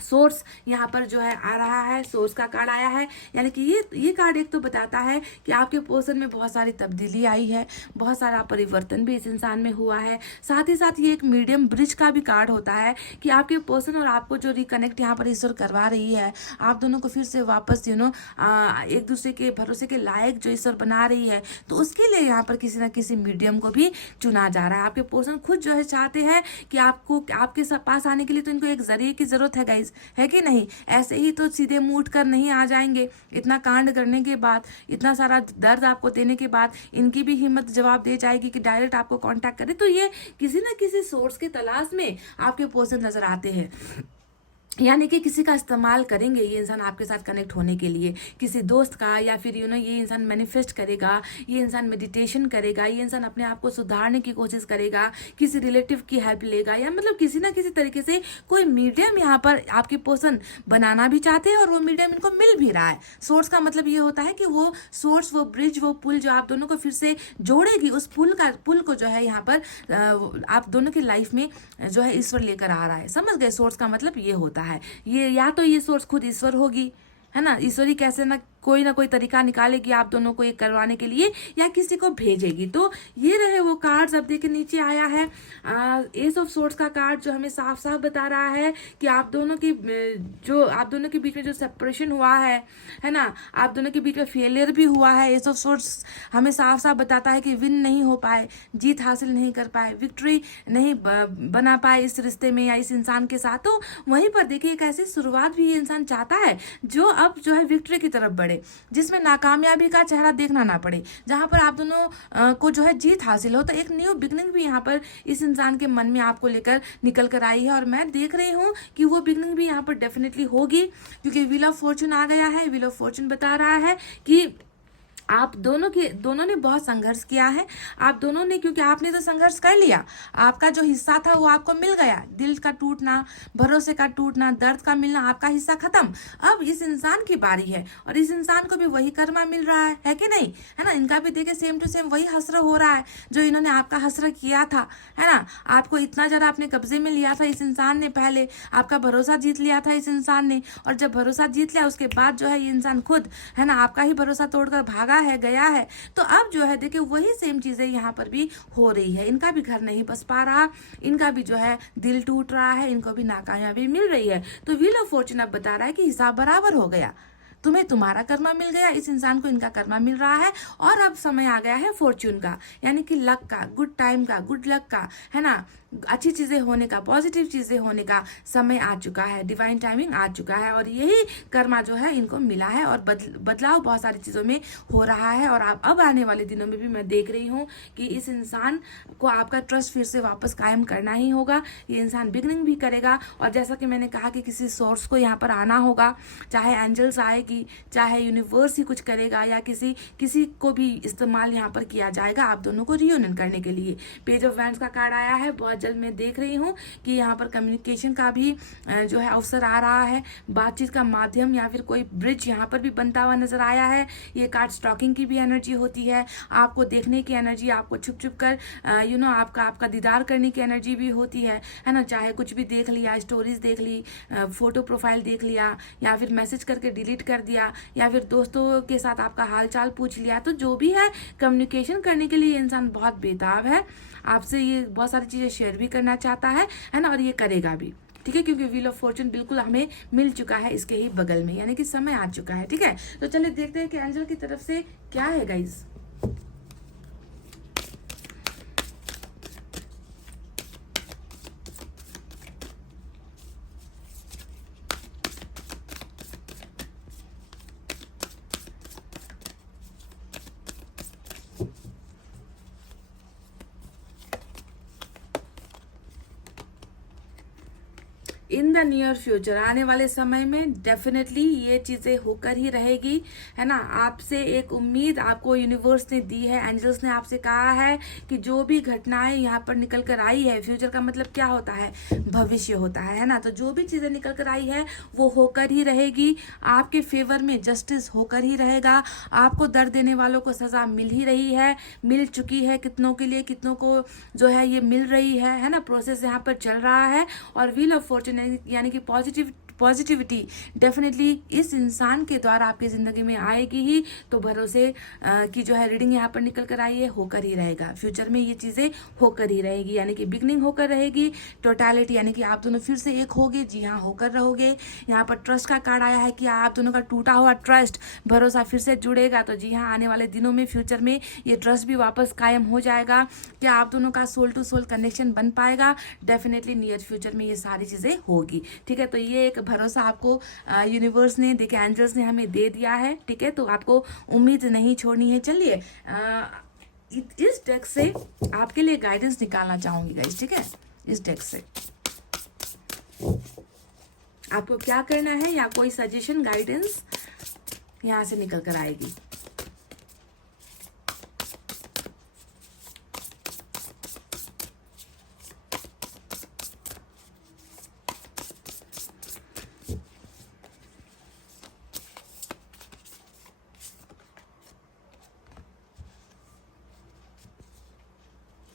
सोर्स यहाँ पर जो है आ रहा है, सोर्स का कार्ड आया है, यानी कि ये कार्ड एक तो बताता है कि आपके पर्सन में बहुत सारी तब्दीली आई है, बहुत सारा परिवर्तन भी इस इंसान में हुआ है। साथ ही साथ ये एक मीडियम ब्रिज का भी कार्ड होता है कि आपके पर्सन और आपको जो रिकनेक्ट यहाँ पर ईश्वर करवा रही है, आप दोनों को फिर से वापस एक दूसरे के भरोसे के लायक जो ईश्वर बना रही है, तो उसके लिए यहाँ पर किसी ना किसी मीडियम को भी चुना जा रहा है। आपके पर्सन खुद जो है चाहते हैं कि आपको आपके पास आने के लिए तो इनको एक जरिए की जरूरत है गाइस, है कि नहीं। ऐसे ही तो सीधे मुंह उठ कर नहीं आ जाएंगे, इतना कांड करने के बाद, इतना सारा दर्द आपको देने के बाद इनकी भी हिम्मत जवाब दे जाएगी कि डायरेक्ट आपको कांटेक्ट करे। तो ये किसी ना किसी सोर्स की तलाश में आपके पर्सन नजर आते हैं, यानी कि किसी का इस्तेमाल करेंगे ये इंसान आपके साथ कनेक्ट होने के लिए, किसी दोस्त का, या फिर ये इंसान मैनिफेस्ट करेगा, ये इंसान मेडिटेशन करेगा, ये इंसान अपने आप को सुधारने की कोशिश करेगा, किसी रिलेटिव की हेल्प लेगा, या मतलब किसी ना किसी तरीके से कोई मीडियम यहाँ पर आपके पर्सन बनाना भी चाहते हैं और वो मीडियम इनको मिल भी रहा है। सोर्स का मतलब ये होता है कि वो सोर्स, वो ब्रिज, वो पुल जो आप दोनों को फिर से जोड़ेगी, उस पुल को जो है यहाँ पर आप दोनों की लाइफ में जो है ईश्वर लेकर आ रहा है। समझ गए, सोर्स का मतलब ये होता है। ये या तो ये सोर्स खुद ईश्वर होगी, है ना, ईश्वरी कैसे ना कोई ना कोई तरीका निकालेगी आप दोनों को ये करवाने के लिए, या किसी को भेजेगी। तो ये रहे वो कार्ड्स। अब देखिए नीचे आया है एस ऑफ सोर्ड्स का कार्ड, जो हमें साफ साफ बता रहा है कि आप दोनों की जो आप दोनों के बीच में जो सेपरेशन हुआ है ना, आप दोनों के बीच में फेलियर भी हुआ है। एस ऑफ सोर्ड्स हमें साफ साफ बताता है कि विन नहीं हो पाए, जीत हासिल नहीं कर पाए, विक्ट्री नहीं बना पाए इस रिश्ते में या इस इंसान के साथ। तो वहीं पर देखिए एक ऐसी शुरुआत भी ये इंसान चाहता है जो अब जो है विक्ट्री की तरफ बढ़े, जिसमें नाकामयाबी का चेहरा देखना ना पड़े, जहां पर आप दोनों को जो है जीत हासिल हो। तो एक न्यू बिगनिंग भी यहाँ पर इस इंसान के मन में आपको लेकर निकल कर आई है, और मैं देख रही हूँ कि वो बिगनिंग भी यहाँ पर डेफिनेटली होगी, क्योंकि व्हील ऑफ फॉर्चून आ गया है। व्हील ऑफ फॉर्चून बता रहा है कि आप दोनों ने बहुत संघर्ष किया है। आप दोनों ने, क्योंकि आपने तो संघर्ष कर लिया, आपका जो हिस्सा था वो आपको मिल गया। दिल का टूटना, भरोसे का टूटना, दर्द का मिलना, आपका हिस्सा खत्म। अब इस इंसान की बारी है, और इस इंसान को भी वही कर्मा मिल रहा है कि नहीं, है ना। इनका भी देखिए सेम टू सेम वही हसर हो रहा है जो इन्होंने आपका हसर किया था, है ना। आपको इतना ज़्यादा अपने कब्जे में लिया था इस इंसान ने, पहले आपका भरोसा जीत लिया था इस इंसान ने, और जब भरोसा जीत लिया उसके बाद जो है ये इंसान खुद, है ना, आपका ही भरोसा तोड़कर भागा है, गया है। तो अब जो है देखिए वही सेम चीजें यहाँ पर भी हो रही है। इनका भी घर नहीं बस पा रहा, इनका भी जो है दिल टूट रहा है, इनको भी नाकामयाबी मिल रही है। तो व्हील ऑफ फॉर्चून अब बता रहा है कि हिसाब बराबर हो गया, तुम्हें तुम्हारा कर्मा मिल गया, इस इंसान को इनका कर्मा मिल रहा है। और अब समय आ गया है फॉर्च्यून का, यानी कि लक का, गुड टाइम का, गुड लक का, है ना, अच्छी चीजें होने का, पॉजिटिव चीजें होने का समय आ चुका है, डिवाइन टाइमिंग आ चुका है, और यही कर्मा जो है इनको मिला है। और बदलाव बहुत सारी चीजों में हो रहा है। और अब आने वाले दिनों में भी मैं देख रही हूँ कि इस इंसान को आपका ट्रस्ट फिर से वापस कायम करना ही होगा। ये इंसान बिगनिंग भी करेगा, और जैसा कि मैंने कहा कि किसी सोर्स को यहाँ पर आना होगा, चाहे एंजल्स आएगी, चाहे यूनिवर्स ही कुछ करेगा, या किसी को भी इस्तेमाल यहाँ पर किया जाएगा आप दोनों को रियूनियन करने के लिए। पेज ऑफ वैंड्स का कार्ड आया है। बहुत जल्द मैं देख रही हूँ कि यहाँ पर कम्युनिकेशन का भी जो है अवसर आ रहा है, बातचीत का माध्यम या फिर कोई ब्रिज यहाँ पर भी बनता हुआ नजर आया है। ये कार्ड स्टॉकिंग की भी एनर्जी होती है, आपको देखने की एनर्जी, आपको छुप छुप कर आपका दीदार करने की एनर्जी भी होती है ना। चाहे कुछ भी देख लिया, स्टोरीज देख ली, फोटो प्रोफाइल देख लिया, या फिर मैसेज करके डिलीट कर दिया, या फिर दोस्तों के साथ आपका हाल चाल पूछ लिया। तो जो भी है, कम्युनिकेशन करने के लिए इंसान बहुत बेताब है, आपसे ये बहुत सारी चीजें शेयर भी करना चाहता है ना, और ये करेगा भी, ठीक है, क्योंकि व्हील ऑफ फॉर्चून बिल्कुल हमें मिल चुका है इसके ही बगल में, यानी कि समय आ चुका है। ठीक है, तो चलिए देखते हैं कि एंजल की तरफ से क्या है guys. In the near future, आने वाले समय में डेफिनेटली ये चीजें होकर ही रहेगी, है ना। आपसे एक उम्मीद आपको यूनिवर्स ने दी है, एंजल्स ने आपसे कहा है कि जो भी घटनाएं यहाँ पर निकल कर आई है, फ्यूचर का मतलब क्या होता है, भविष्य होता है ना। तो जो भी चीजें निकल कर आई है वो होकर ही रहेगी, आपके फेवर में जस्टिस होकर ही रहेगा। आपको दर्द देने वालों को सजा मिल ही रही है, मिल चुकी है, कितनों के लिए, कितनों को जो है ये मिल रही है ना। प्रोसेस यहाँ पर चल रहा है, और व्हील ऑफ फॉर्चून यानी कि पॉजिटिविटी डेफिनेटली इस इंसान के द्वारा आपकी जिंदगी में आएगी ही। तो भरोसे की जो है रीडिंग यहाँ पर निकल कर आई है, होकर ही रहेगा, फ्यूचर में ये चीजें होकर ही रहेगी, यानी कि बिगनिंग होकर रहेगी, टोटलिटी यानी कि आप दोनों फिर से एक होगे, जी हाँ होकर रहोगे। यहाँ पर ट्रस्ट का कार्ड आया है कि आप दोनों का टूटा हुआ ट्रस्ट, भरोसा फिर से जुड़ेगा। तो जी हाँ, आने वाले दिनों में फ्यूचर में ये ट्रस्ट भी वापस कायम हो जाएगा। क्या आप दोनों का सोल टू सोल कनेक्शन बन पाएगा? डेफिनेटली नियर फ्यूचर में ये सारी चीजें होगी। ठीक है, तो ये एक भरोसा आपको यूनिवर्स ने, देखिए एंजल्स ने हमें दे दिया है। ठीक है, तो आपको उम्मीद नहीं छोड़नी है। चलिए इस डेक से आपके लिए गाइडेंस निकालना चाहूंगी गाइस। ठीक है, इस डेक से आपको क्या करना है, या कोई सजेशन, गाइडेंस यहां से निकल कर आएगी।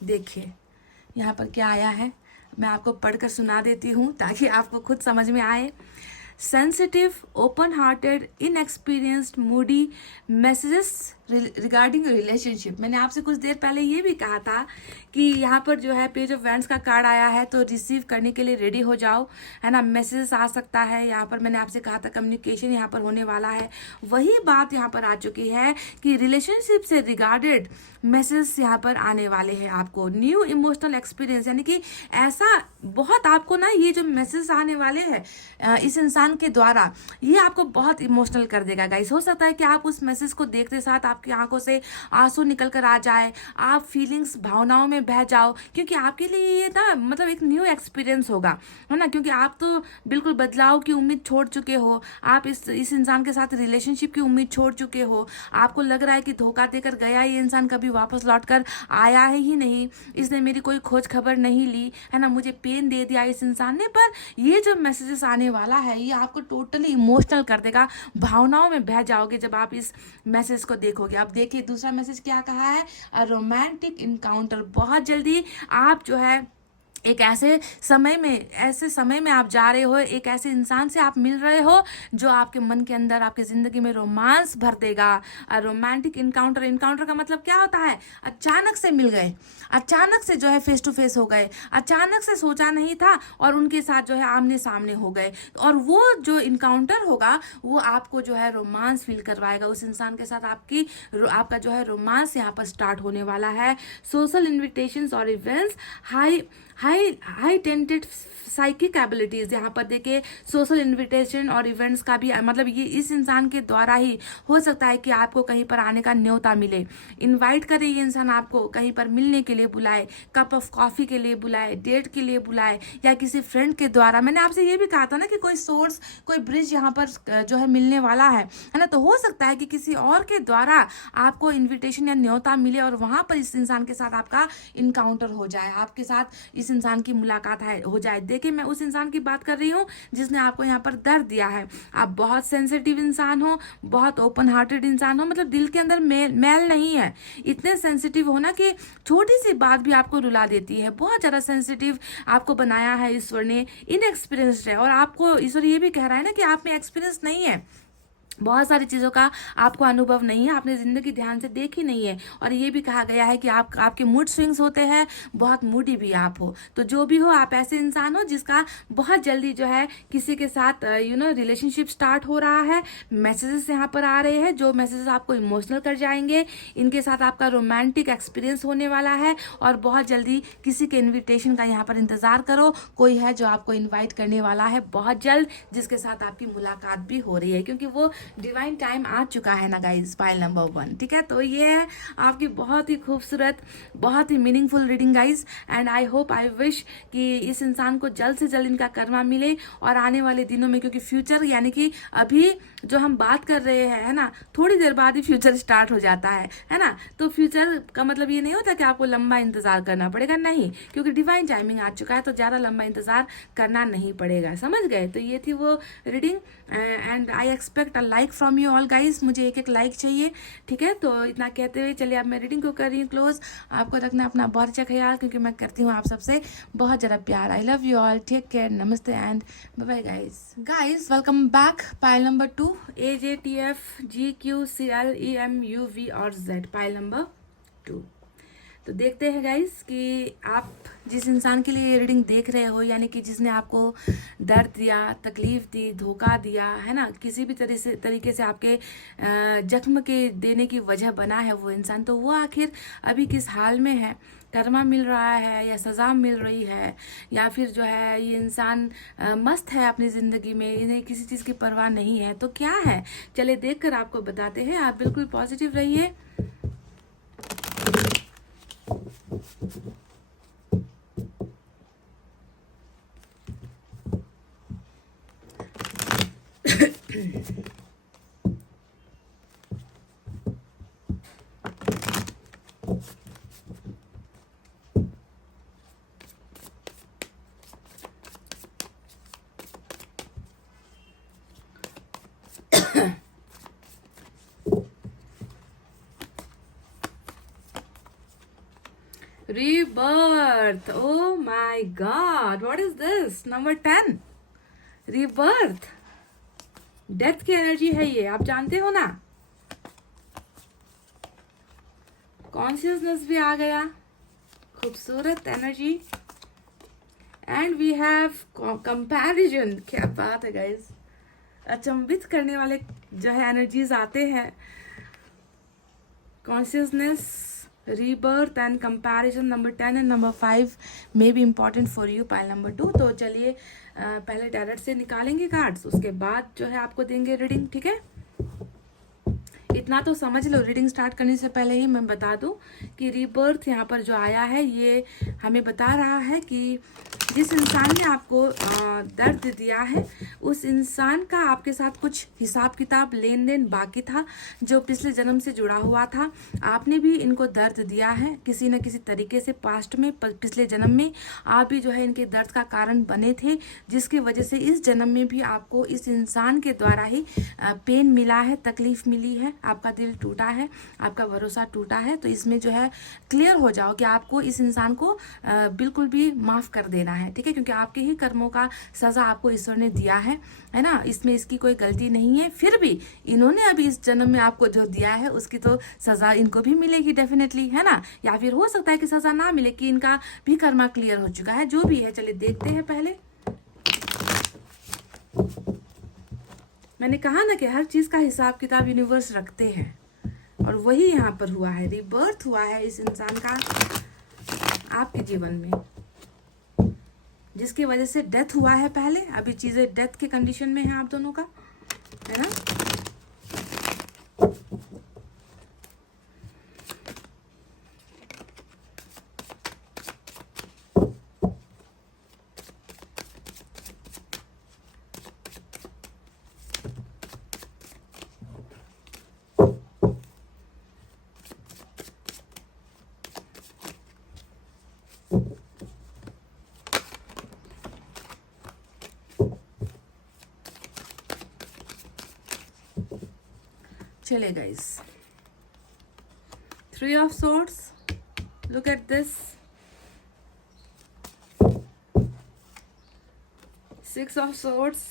देखिए यहाँ पर क्या आया है, मैं आपको पढ़कर सुना देती हूँ ताकि आपको खुद समझ में आए। Sensitive, open hearted, inexperienced, Moody messages regarding relationship. मैंने आपसे कुछ देर पहले ये भी कहा था कि यहाँ पर जो है पेज ऑफ वैंड्स का कार्ड आया है, तो रिसीव करने के लिए रेडी हो जाओ, है ना। मैसेजेस आ सकता है यहाँ पर, मैंने आपसे कहा था कम्युनिकेशन यहाँ पर होने वाला है। वही बात यहाँ पर आ चुकी है कि रिलेशनशिप से रिगार्डेड मैसेजेस यहाँ पर आने वाले हैं आपको। न्यू इमोशनल एक्सपीरियंस, यानी कि ऐसा बहुत आपको ना ये जो मैसेज आने वाले हैं इस इंसान के द्वारा, ये आपको बहुत इमोशनल कर देगा गाइस। हो सकता है कि आप उस मैसेज को देखते साथ आपकी आंखों से आंसू निकल कर आ जाए, आप फीलिंग्स भावनाओं में बह जाओ, क्योंकि आपके लिए ये ना मतलब एक न्यू एक्सपीरियंस होगा, है ना। क्योंकि आप तो बिल्कुल बदलाव की उम्मीद छोड़ चुके हो, आप इस इंसान के साथ रिलेशनशिप की उम्मीद छोड़ चुके हो। आपको लग रहा है कि धोखा देकर गया ये इंसान, कभी वापस लौट कर आया है ही नहीं, इसने मेरी कोई खोज खबर नहीं ली, है ना, मुझे पेन दे दिया इस इंसान ने। पर ये जो मैसेजेस आने वाला है ये आपको टोटली इमोशनल कर देगा, भावनाओं में बह जाओगे जब आप इस मैसेज को देखोगे। अब देखिए दूसरा मैसेज क्या कहा है, अ रोमांटिक इनकाउंटर। बहुत जल्दी आप जो है एक ऐसे समय में आप जा रहे हो, एक ऐसे इंसान से आप मिल रहे हो जो आपके मन के अंदर, आपकी जिंदगी में रोमांस भर देगा। रोमांटिक इनकाउंटर, इनकाउंटर का मतलब क्या होता है, अचानक से मिल गए, अचानक से जो है फेस टू फेस हो गए, अचानक से सोचा नहीं था और उनके साथ जो है आमने सामने हो गए। और वो जो इनकाउंटर होगा वो आपको जो है रोमांस फील करवाएगा, उस इंसान के साथ आपका जो है रोमांस यहाँ पर स्टार्ट होने वाला है। सोशल इन्विटेशंस और events, heightened psychic abilities. यहाँ पर देखिए सोशल इन्विटेशन और इवेंट्स का भी मतलब ये इस इंसान के द्वारा ही हो सकता है कि आपको कहीं पर आने का न्योता मिले, इनवाइट करे ये इंसान आपको, कहीं पर मिलने के लिए बुलाए, कप ऑफ कॉफी के लिए बुलाए, डेट के लिए बुलाए, या किसी फ्रेंड के द्वारा। मैंने आपसे ये भी कहा था ना कि कोई सोर्स, कोई ब्रिज यहाँ पर जो है मिलने वाला है ना। तो हो सकता है कि किसी और के द्वारा आपको इन्विटेशन या न्योता मिले और वहां पर इस इंसान के साथ आपका इनकाउंटर हो जाए, आपके साथ इस इंसान की मुलाकात हो जाए। देखिए मैं उस इंसान की बात कर रही हूँ जिसने आपको यहाँ पर दर्द दिया है। आप बहुत सेंसिटिव इंसान हो, बहुत ओपन हार्टेड इंसान हो, मतलब दिल के अंदर मैल नहीं है, इतने सेंसिटिव हो ना कि छोटी सी बात भी आपको रुला देती है। बहुत ज़्यादा सेंसिटिव आपको बनाया है ईश्वर ने, इनएक्सपीरियंस्ड है, और आपको ईश्वर ये भी कह रहा है ना कि आप में एक्सपीरियंस नहीं है, बहुत सारी चीज़ों का आपको अनुभव नहीं है, आपने ज़िंदगी ध्यान से देखी नहीं है। और ये भी कहा गया है कि आपके मूड स्विंग्स होते हैं, बहुत मूडी भी आप हो। तो जो भी हो, आप ऐसे इंसान हो जिसका बहुत जल्दी जो है किसी के साथ रिलेशनशिप स्टार्ट हो रहा है। मैसेजेस यहाँ पर आ रहे हैं, जो मैसेजेस आपको इमोशनल कर जाएंगे, इनके साथ आपका रोमांटिक एक्सपीरियंस होने वाला है। और बहुत जल्दी किसी के इन्विटेशन का यहाँ पर इंतज़ार करो, कोई है जो आपको इन्वाइट करने वाला है बहुत जल्द, जिसके साथ आपकी मुलाकात भी हो रही है, क्योंकि वो डिवाइन टाइम आ चुका है ना गाइज, पाइल नंबर 1। ठीक है, तो ये है आपकी बहुत ही खूबसूरत, बहुत ही meaningful reading guys. And I hope, I wish कि इस इंसान को जल्द से जल्द इनका कर्मा मिले और आने वाले दिनों में, क्योंकि फ्यूचर यानी कि अभी जो हम बात कर रहे हैं, है ना, थोड़ी देर बाद ही फ्यूचर स्टार्ट हो जाता है ना। तो फ्यूचर का मतलब ये नहीं होता कि आपको लंबा इंतजार करना पड़ेगा, नहीं, क्योंकि डिवाइन टाइमिंग आ चुका है, तो ज़्यादा लंबा इंतजार करना नहीं पड़ेगा, समझ गए। तो ये थी वो reading, and I expect a like from you all guys, मुझे एक लाइक चाहिए। ठीक है, तो इतना कहते हुए चलिए अब मैं रीडिंग को कर रही हूँ क्लोज। आपको रखना अपना बहुत अच्छा ख्याल, क्योंकि मैं करती हूँ आप सबसे बहुत ज़्यादा प्यार। I love you all, take care, नमस्ते and bye bye guys. Welcome back, pile number 2, AJTFGQCLEMUV और Z, पाइल नंबर 2। तो देखते हैं गाइस कि आप जिस इंसान के लिए रीडिंग देख रहे हो, यानी कि जिसने आपको दर्द दिया, तकलीफ दी, धोखा दिया, है ना, किसी भी तरीके से आपके जख्म के देने की वजह बना है वो इंसान, तो वो आखिर अभी किस हाल में है, कर्मा मिल रहा है या सज़ा मिल रही है, या फिर जो है ये इंसान मस्त है अपनी ज़िंदगी में, इन्हें किसी चीज़ की परवाह नहीं है, तो क्या है, चले देख कर आपको बताते हैं। आप बिल्कुल पॉजिटिव रहिए। Rebirth. Oh my God. What is this? Number 10. Rebirth. Death की एनर्जी है ये, आप जानते हो ना। कॉन्शियसनेस भी आ गया, खूबसूरत energy. And we have comparison. क्या बात है गाइस, अचंभित करने वाले जो है एनर्जीज आते हैं। Consciousness, rebirth and comparison, number 10 and number 5 may be important for you, pile number 2। तो चलिए पहले डायरेक्ट से निकालेंगे कार्ड्स, उसके बाद जो है आपको देंगे रीडिंग, ठीक है। इतना तो समझ लो, रीडिंग स्टार्ट करने से पहले ही मैं बता दूं कि रीबर्थ यहाँ पर जो आया है ये हमें बता रहा है कि जिस इंसान ने आपको दर्द दिया है उस इंसान का आपके साथ कुछ हिसाब किताब लेन देन बाकी था, जो पिछले जन्म से जुड़ा हुआ था। आपने भी इनको दर्द दिया है किसी न किसी तरीके से पास्ट में, पिछले जन्म में आप भी जो है इनके दर्द का कारण बने थे, जिसकी वजह से इस जन्म में भी आपको इस इंसान के द्वारा ही पेन मिला है, तकलीफ मिली है, आपका दिल टूटा है, आपका भरोसा टूटा है। तो इसमें जो है क्लियर हो जाओ कि आपको इस इंसान को बिल्कुल भी माफ़ कर देना है, ठीक है, क्योंकि आपके ही कर्मों का सज़ा आपको ईश्वर ने दिया है ना। इसमें इसकी कोई गलती नहीं है। फिर भी इन्होंने अभी इस जन्म में आपको जो दिया है उसकी तो सज़ा इनको भी मिलेगी डेफिनेटली, है ना। या फिर हो सकता है कि सज़ा ना मिले, कि इनका भी कर्मा क्लियर हो चुका है, जो भी है। चलिए देखते हैं पहले। मैंने कहा ना कि हर चीज का हिसाब किताब यूनिवर्स रखते हैं, और वही यहाँ पर हुआ है। रीबर्थ हुआ है इस इंसान का आपके जीवन में, जिसकी वजह से डेथ हुआ है पहले। अभी चीजें डेथ के कंडीशन में है आप दोनों का, है ना। चले guys, 3 of swords, look at this, 6 of swords।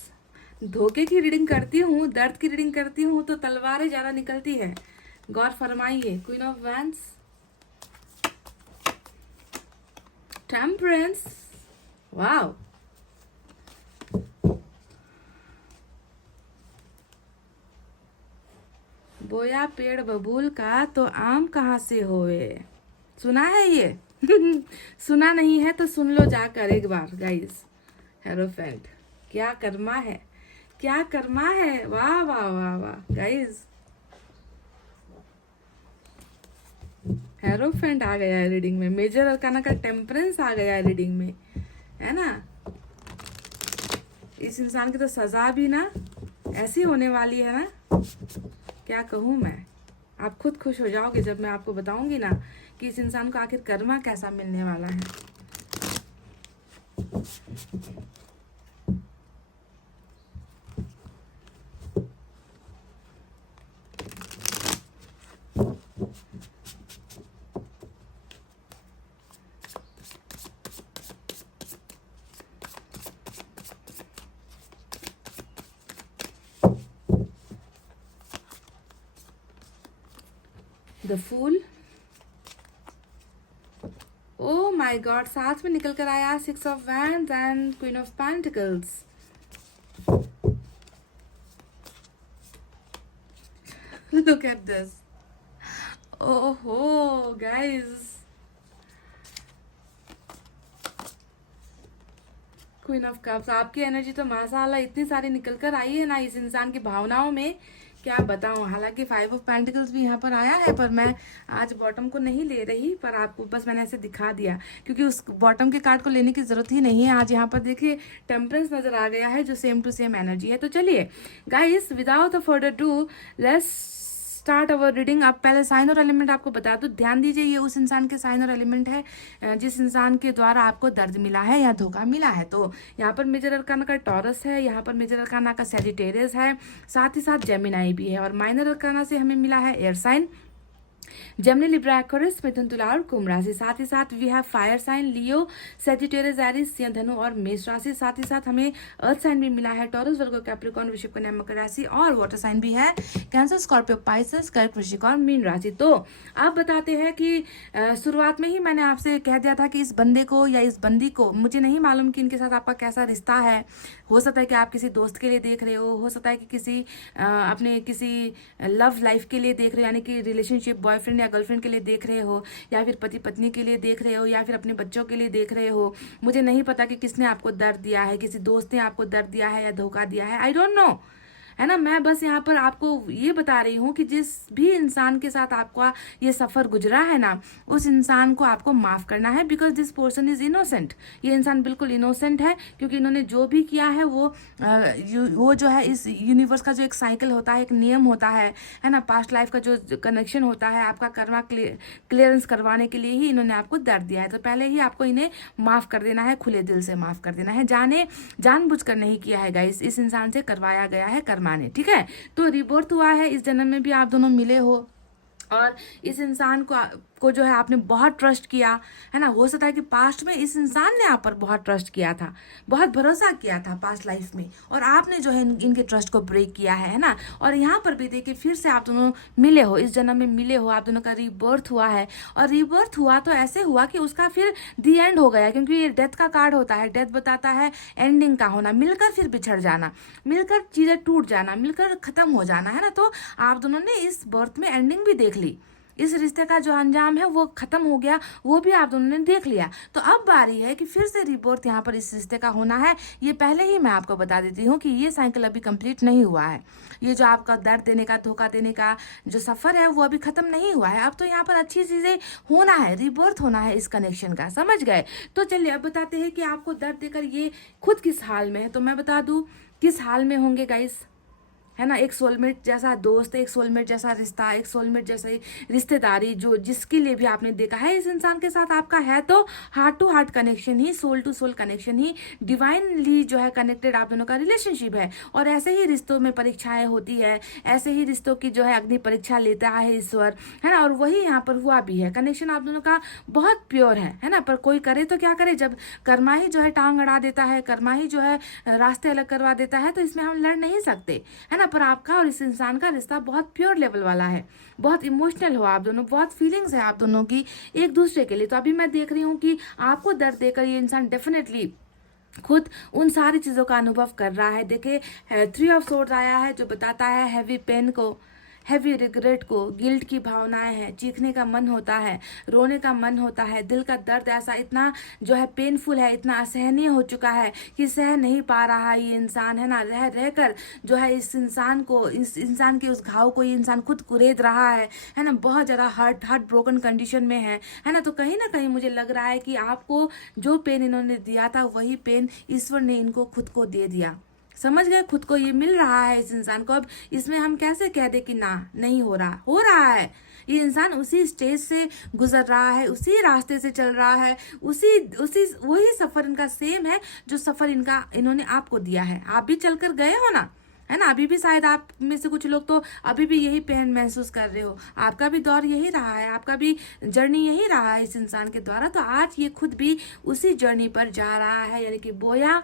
धोखे की रीडिंग करती हूँ, दर्द की रीडिंग करती हूँ तो तलवारें ज्यादा निकलती है, गौर फरमाइए। Queen of wands, temperance, wow. बोया पेड़ बबूल का तो आम कहाँ से होवे, सुना है ये? सुना नहीं है तो सुन लो जाकर एक बार गाइस। हेरोफेंट, क्या कर्मा है, क्या कर्मा है, वाह वाह वाह वाह गाइस। हेरोफेंट आ गया है रीडिंग में, मेजर अरकाना का टेम्परेंस आ गया है रीडिंग में, है ना। इस इंसान की तो सजा भी ना ऐसी होने वाली है ना, क्या कहूँ मैं। आप खुद खुश हो जाओगे जब मैं आपको बताऊंगी ना कि इस इंसान को आखिर कर्मा कैसा मिलने वाला है। The fool, oh my god, साथ में निकल कर आया 6 of wands and queen of pentacles. Look at this, ओहो गाइस, क्वीन ऑफ कप्स। आपकी एनर्जी तो माशाल्लाह इतनी सारी निकल कर आई है ना इस इंसान की भावनाओं में, क्या बताऊं। हालांकि 5 of पेंटिकल्स भी यहाँ पर आया है, पर मैं आज बॉटम को नहीं ले रही, पर आपको बस मैंने ऐसे दिखा दिया, क्योंकि उस बॉटम के कार्ड को लेने की जरूरत ही नहीं है। आज यहाँ पर देखिए टेम्परेंस नजर आ गया है, जो सेम टू सेम एनर्जी है। तो चलिए guys, without a further do let's start our reading. अब पहले साइन और एलिमेंट आपको बता दूं, ध्यान दीजिए, ये उस इंसान के साइन और एलिमेंट है जिस इंसान के द्वारा आपको दर्द मिला है या धोखा मिला है। तो यहाँ पर मेजर अरकाना का टॉरस है, यहाँ पर मेजर अरकाना का सैजिटेरियस है, साथ ही साथ जेमिनाई भी है, और माइनर अरकाना से हमें मिला है air sign Gemini, Libra, Aquarius, मिथुन, तुला और कुंभ राशि। साथ ही साथ we have fire sign Leo, Sagittarius, Aries, सिंह, धनु और मेष राशि। साथ ही साथ हमें अर्थ साइन भी मिला है, टॉरस, वर्गो, कैप्रिकॉर्न, वृश्चिक, कन्या, मकर राशि और वाटर साइन भी है, कैंसर, स्कॉर्पियो, पाइसेस, कर्क, वृश्चिक और मीन राशि। तो आप बताते हैं कि शुरुआत में ही मैंने आपसे कह दिया था कि इस बंदे को या इस बंदी को, मुझे नहीं मालूम कि इनके साथ आपका कैसा रिश्ता है। हो सकता है कि आप किसी दोस्त के लिए देख रहे हो सकता है कि किसी अपने किसी लव लाइफ के लिए देख रहे हो, यानी कि रिलेशनशिप बॉयफ्रेंड या गर्लफ्रेंड के लिए देख रहे हो, या फिर पति पत्नी के लिए देख रहे हो, या फिर अपने बच्चों के लिए देख रहे हो। मुझे नहीं पता कि किसने आपको दर्द दिया है, किसी दोस्त ने आपको दर्द दिया है या धोखा दिया है, आई डोंट नो, है ना। मैं बस यहाँ पर आपको ये बता रही हूँ कि जिस भी इंसान के साथ आपका ये सफ़र गुजरा है ना, उस इंसान को आपको माफ़ करना है, because this person is innocent. ये इंसान बिल्कुल इनोसेंट है, क्योंकि इन्होंने जो भी किया है वो जो है इस यूनिवर्स का जो एक साइकिल होता है, एक नियम होता है ना, पास्ट लाइफ का जो कनेक्शन होता है, आपका कर्मा क्लियरेंस करवाने के लिए ही इन्होंने आपको दर्द दिया है। तो पहले ही आपको इन्हें माफ़ कर देना है, खुले दिल से माफ़ कर देना है, जानबूझकर नहीं किया है गाइस, इस इंसान से करवाया गया है कर्मा ने, ठीक है। तो रिबर्थ हुआ है, इस जन्म में भी आप दोनों मिले हो और इस इंसान को जो है आपने बहुत ट्रस्ट किया, है ना। हो सकता है कि पास्ट में इस इंसान ने आप पर बहुत ट्रस्ट किया था, बहुत भरोसा किया था पास्ट लाइफ में, और आपने जो है इनके ट्रस्ट को ब्रेक किया है ना। और यहाँ पर भी देखिए फिर से आप दोनों मिले हो, इस जन्म में मिले हो, आप दोनों का रीबर्थ हुआ है। और रीबर्थ हुआ तो ऐसे हुआ कि उसका फिर दी एंड हो गया, क्योंकि ये डेथ का कार्ड होता है। डेथ बताता है एंडिंग का होना, मिलकर फिर बिछड़ जाना, मिलकर चीज़ें टूट जाना, मिलकर ख़त्म हो जाना, है ना। तो आप दोनों ने इस बर्थ में एंडिंग भी देख ली, इस रिश्ते का जो अंजाम है वो खत्म हो गया, वो भी आप दोनों ने देख लिया। तो अब बारी है कि फिर से रिबर्थ यहाँ पर इस रिश्ते का होना है। ये पहले ही मैं आपको बता देती हूँ कि ये साइकिल अभी कंप्लीट नहीं हुआ है। ये जो आपका दर्द देने का, धोखा देने का जो सफ़र है वो अभी ख़त्म नहीं हुआ है। अब तो यहाँ पर अच्छी चीज़ें होना है, रिबर्थ होना है इस कनेक्शन का, समझ गए। तो चलिए अब बताते हैं कि आपको दर्द देकर ये खुद किस हाल में है। तो मैं बता दूँ किस हाल में होंगे गाइस, है ना। एक सोलमेट जैसा दोस्त, एक सोलमेट जैसा रिश्ता, एक सोलमेट जैसे रिश्तेदारी जो जिसके लिए भी आपने देखा है इस इंसान के साथ आपका है, तो हार्ट टू हार्ट कनेक्शन ही, सोल टू सोल कनेक्शन ही, डिवाइनली जो है कनेक्टेड आप दोनों का रिलेशनशिप है। और ऐसे ही रिश्तों में परीक्षाएं होती है, ऐसे ही रिश्तों की जो है अग्नि परीक्षा लेता है ईश्वर, है ना। और वही यहाँ पर हुआ भी है, कनेक्शन आप दोनों का बहुत प्योर है ना। पर कोई करे तो क्या करे, जब कर्मा ही जो है टांग अड़ा देता है, कर्मा ही जो है रास्ते अलग करवा देता है, तो इसमें हम लड़ नहीं सकते, है ना। पर आपका और इस इंसान का रिश्ता बहुत प्योर लेवल वाला है, बहुत इमोशनल हो आप दोनों, बहुत फीलिंग्स है आप दोनों की एक दूसरे के लिए। तो अभी मैं देख रही हूँ कि आपको दर्द देकर ये इंसान डेफिनेटली खुद उन सारी चीज़ों का अनुभव कर रहा है। देखिए 3 ऑफ सोर्ड्स आया है जो बताता है हैवी पेन को, हैवी रिग्रेट को, गिल्ट की भावनाएं हैं, चीखने का मन होता है, रोने का मन होता है, दिल का दर्द ऐसा इतना जो है पेनफुल है, इतना असहनीय हो चुका है कि सह नहीं पा रहा ये इंसान, है ना। रह रहकर जो है इस इंसान को, इस इंसान के उस घाव को ये इंसान खुद कुरेद रहा है ना। बहुत ज़्यादा हार्ट ब्रोकन कंडीशन में है ना। तो कहीं ना कहीं मुझे लग रहा है कि आपको जो पेन इन्होंने दिया था वही पेन ईश्वर ने इनको खुद को दे दिया, समझ गए। खुद को ये मिल रहा है इस इंसान को। अब इसमें हम कैसे कह दे कि ना नहीं हो रहा, हो रहा है। ये इंसान उसी स्टेज से गुजर रहा है, उसी रास्ते से चल रहा है, उसी उसी वही सफ़र इनका सेम है जो सफ़र इन्होंने आपको दिया है। आप भी चलकर गए हो ना, है ना। अभी भी शायद आप में से कुछ लोग तो अभी भी यही पेन महसूस कर रहे हो, आपका भी दौर यही रहा है, आपका भी जर्नी यही रहा है इस इंसान के द्वारा। तो आज ये खुद भी उसी जर्नी पर जा रहा है, यानी कि बोया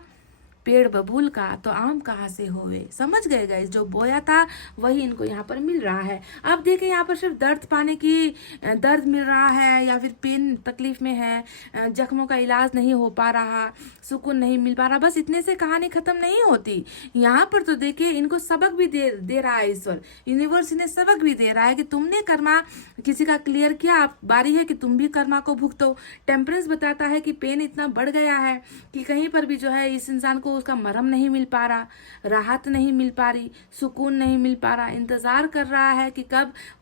पेड़ बबूल का तो आम कहाँ से होवे, समझ गए गाइस। जो बोया था वही इनको यहाँ पर मिल रहा है। अब देखिए यहाँ पर सिर्फ दर्द पाने की, दर्द मिल रहा है या फिर पेन तकलीफ में है, जख्मों का इलाज नहीं हो पा रहा, सुकून नहीं मिल पा रहा, बस इतने से कहानी खत्म नहीं होती। यहाँ पर तो देखिए इनको सबक भी दे रहा है ईश्वर, यूनिवर्स इन्हें सबक भी दे रहा है कि तुमने कर्मा किसी का क्लियर किया, अब बारी है कि तुम भी कर्मा को भुगतो। टेम्परेंस बताता है कि पेन इतना बढ़ गया है कि कहीं पर भी जो है इस इंसान को उसका मरहम नहीं मिल पा रहा, राहत नहीं मिल पा रही, सुकून नहीं मिल पा रहा। इंतज़ार कर रहा है कि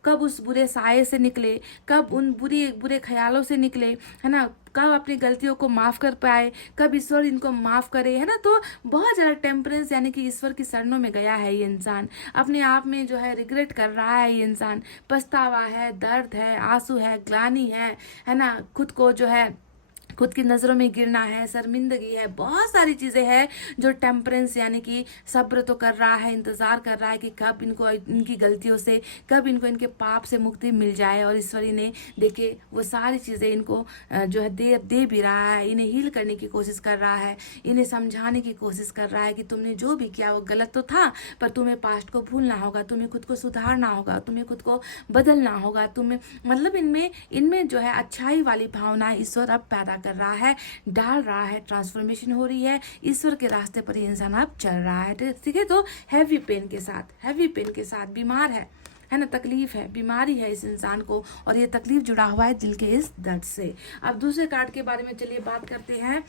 कब उस बुरे साये से निकले, कब उन बुरे ख्यालों से निकले, है ना। कब अपनी गलतियों को माफ़ कर पाए, कब ईश्वर इनको माफ़ करे, है ना। तो बहुत ज़्यादा टेम्परेंस यानी कि ईश्वर की शरणों में गया है ये इंसान, अपने आप में जो है रिग्रेट कर रहा है ये इंसान, पछतावा है, दर्द है, आंसू है, ग्लानि है ना। खुद खुद की नज़रों में गिरना है, शर्मिंदगी है, बहुत सारी चीज़ें हैं जो टेम्परेंस यानी कि सब्र तो कर रहा है, इंतज़ार कर रहा है कि कब इनको इनकी गलतियों से, कब इनको इनके पाप से मुक्ति मिल जाए। और ईश्वरी ने देखिए वो सारी चीज़ें इनको जो है दे भी रहा है, इन्हें हील करने की कोशिश कर रहा है, इन्हें समझाने की कोशिश कर रहा है कि तुमने जो भी किया वो गलत तो था, पर तुम्हें पास्ट को भूलना होगा, तुम्हें खुद को सुधारना होगा, तुम्हें खुद को बदलना होगा, तुम्हें मतलब इनमें जो है अच्छाई वाली भावनाएं ईश्वर अब पैदा कर रहा है, डाल रहा है, ट्रांसफॉर्मेशन हो रही है, ईश्वर के रास्ते पर ये इंसान अब चल रहा है। ठीक है, तो हैवी पेन के साथ बीमार है ना, तकलीफ है, बीमारी है इस इंसान को, और ये तकलीफ जुड़ा हुआ है दिल के इस दर्द से। अब दूसरे कार्ड के बारे में चलिए बात करते हैं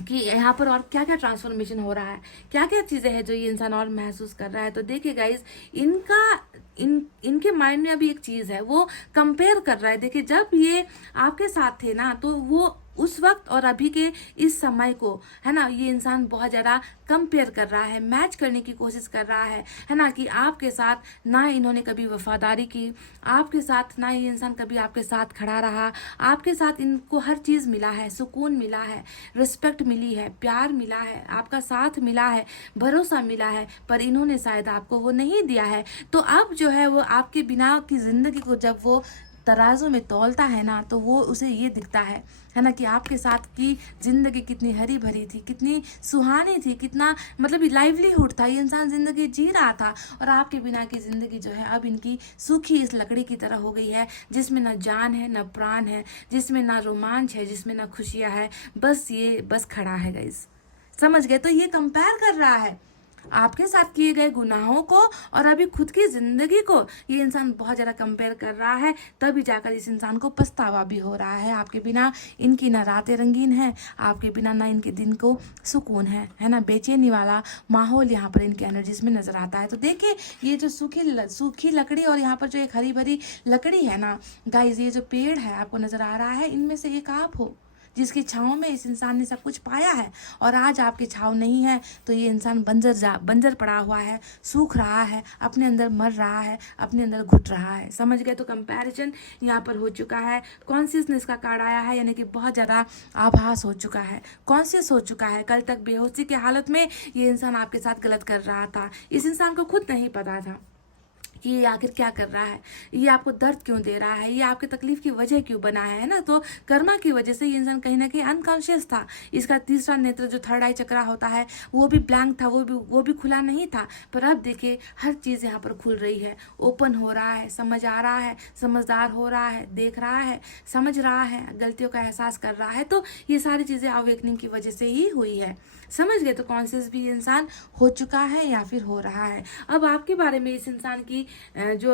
कि यहाँ पर और क्या क्या ट्रांसफॉर्मेशन हो रहा है, क्या क्या चीज़ें हैं जो ये इंसान और महसूस कर रहा है। तो देखिए गाइज, इनके माइंड में अभी एक चीज़ है, वो कंपेयर कर रहा है। देखिए जब ये आपके साथ थे ना, तो वो उस वक्त और अभी के इस समय को, है ना, ये इंसान बहुत ज़्यादा कंपेयर कर रहा है, मैच करने की कोशिश कर रहा है ना, कि आपके साथ ना इन्होंने कभी वफादारी की, आपके साथ ना ये इंसान कभी आपके साथ खड़ा रहा, आपके साथ इनको हर चीज़ मिला है, सुकून मिला है, रिस्पेक्ट मिली है, प्यार मिला है, आपका साथ मिला है, भरोसा मिला है, पर इन्होंने शायद आपको वो नहीं दिया है। तो अब जो है वो आपके बिना की ज़िंदगी को जब वो तराजू में तौलता है ना, तो वो उसे ये दिखता है ना, कि आपके साथ की ज़िंदगी कितनी हरी भरी थी, कितनी सुहानी थी, कितना मतलब लाइवलीहुड था, ये इंसान ज़िंदगी जी रहा था, और आपके बिना की ज़िंदगी जो है अब इनकी सूखी इस लकड़ी की तरह हो गई है, जिसमें ना जान है, ना प्राण है, जिसमें ना रोमांच है, जिसमें ना खुशियाँ है, बस खड़ा है गाइस, समझ गए। तो ये कंपेयर कर रहा है आपके साथ किए गए गुनाहों को और अभी खुद की जिंदगी को, ये इंसान बहुत ज़्यादा कंपेयर कर रहा है। तभी जाकर इस इंसान को पछतावा भी हो रहा है। आपके बिना इनकी ना रातें रंगीन है, आपके बिना ना इनके दिन को सुकून है ना, बेचैनी वाला माहौल यहाँ पर इनके एनर्जीज में नजर आता है। तो देखिए ये जो सूखी लकड़ी और यहाँ पर जो एक हरी भरी लकड़ी है ना गाइज, ये जो पेड़ है आपको नजर आ रहा है, इनमें से एक आप हो जिसकी छाँव में इस इंसान ने सब कुछ पाया है, और आज आपकी छाँव नहीं है, तो ये इंसान बंजर पड़ा हुआ है, सूख रहा है, अपने अंदर मर रहा है, अपने अंदर घुट रहा है। समझ गए। तो कंपैरिजन यहाँ पर हो चुका है। कॉन्शियसनेस का कार्ड आया है, यानी कि बहुत ज़्यादा आभास हो चुका है, कॉन्शियस हो चुका है। कल तक बेहोशी की हालत में ये इंसान आपके साथ गलत कर रहा था, इस इंसान को खुद नहीं पता था कि ये आखिर क्या कर रहा है, ये आपको दर्द क्यों दे रहा है, ये आपके तकलीफ की वजह क्यों बना है ना। तो कर्मा की वजह से ये इंसान कहीं ना कहीं अनकॉन्शियस था। इसका तीसरा नेत्र जो थर्ड आई चक्रा होता है वो भी ब्लैंक था, वो भी खुला नहीं था। पर अब देखिए हर चीज़ यहाँ पर खुल रही है, ओपन हो रहा है, समझ आ रहा है, समझदार हो रहा है, देख रहा है, समझ रहा है, गलतियों का एहसास कर रहा है। तो ये सारी चीज़ें अवेकनिंग की वजह से ही हुई है। समझ गए। तो कॉन्शियस भी इंसान हो चुका है या फिर हो रहा है। अब आपके बारे में इस इंसान की जो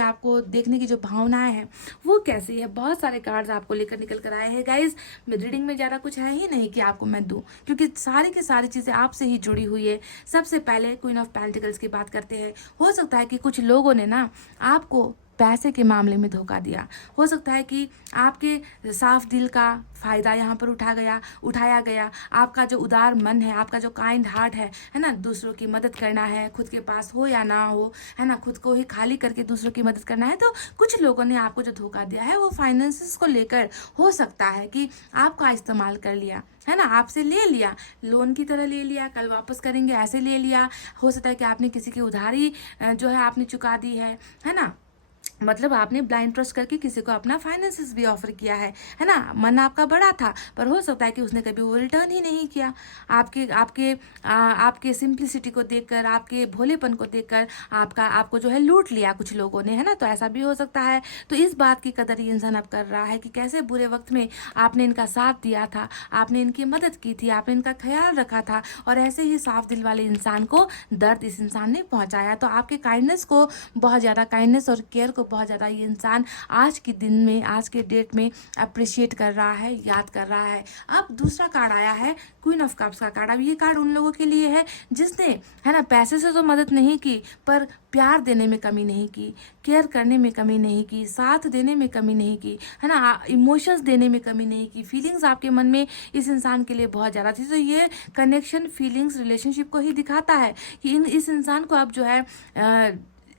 आपको देखने की जो भावनाएं हैं वो कैसी है, बहुत सारे कार्ड्स आपको लेकर निकल कर आए हैं गाइज। रीडिंग में ज़्यादा कुछ है ही नहीं कि आपको मैं दूं, क्योंकि सारी की सारी चीज़ें आपसे ही जुड़ी हुई है। सबसे पहले क्वीन ऑफ पेंटिकल्स की बात करते हैं। हो सकता है कि कुछ लोगों ने ना आपको पैसे के मामले में धोखा दिया, हो सकता है कि आपके साफ दिल का फ़ायदा यहाँ पर उठाया गया। आपका जो उदार मन है, आपका जो काइंड हार्ट है ना, दूसरों की मदद करना है, खुद के पास हो या ना हो, है ना, खुद को ही खाली करके दूसरों की मदद करना है। तो कुछ लोगों ने आपको जो धोखा दिया है वो फाइनेंसेस को लेकर हो सकता है कि आपका इस्तेमाल कर लिया, है ना, आपसे ले लिया, लोन की तरह ले लिया, कल वापस करेंगे ऐसे ले लिया। हो सकता है कि आपने किसी की उधारी जो है आपने चुका दी है ना, मतलब आपने ब्लाइंड ट्रस्ट करके किसी को अपना फाइनेंसेस भी ऑफर किया है ना। मन आपका बड़ा था, पर हो सकता है कि उसने कभी वो रिटर्न ही नहीं किया। आपके सिंप्लिसिटी को देखकर, आपके भोलेपन को देखकर आपको जो है लूट लिया कुछ लोगों ने, है ना। तो ऐसा भी हो सकता है। तो इस बात की कदर ये इंसान अब कर रहा है कि कैसे बुरे वक्त में आपने इनका साथ दिया था, आपने इनकी मदद की थी, आपने इनका ख्याल रखा था, और ऐसे ही साफ दिल वाले इंसान को दर्द इस इंसान ने पहुंचाया। तो आपके काइंडनेस को बहुत ज़्यादा, काइंडनेस और केयर को बहुत ज़्यादा ये इंसान आज के दिन में, आज के डेट में अप्रिशिएट कर रहा है, याद कर रहा है। अब दूसरा कार्ड आया है क्वीन ऑफ कप्स का कार्ड। अब ये कार्ड उन लोगों के लिए है जिसने, है ना, पैसे से तो मदद नहीं की, पर प्यार देने में कमी नहीं की, केयर करने में कमी नहीं की, साथ देने में कमी नहीं की, है ना, इमोशंस देने में कमी नहीं की। फीलिंग्स आपके मन में इस इंसान के लिए बहुत ज़्यादा थी। तो ये कनेक्शन फीलिंग्स रिलेशनशिप को ही दिखाता है कि इस इंसान को अब जो है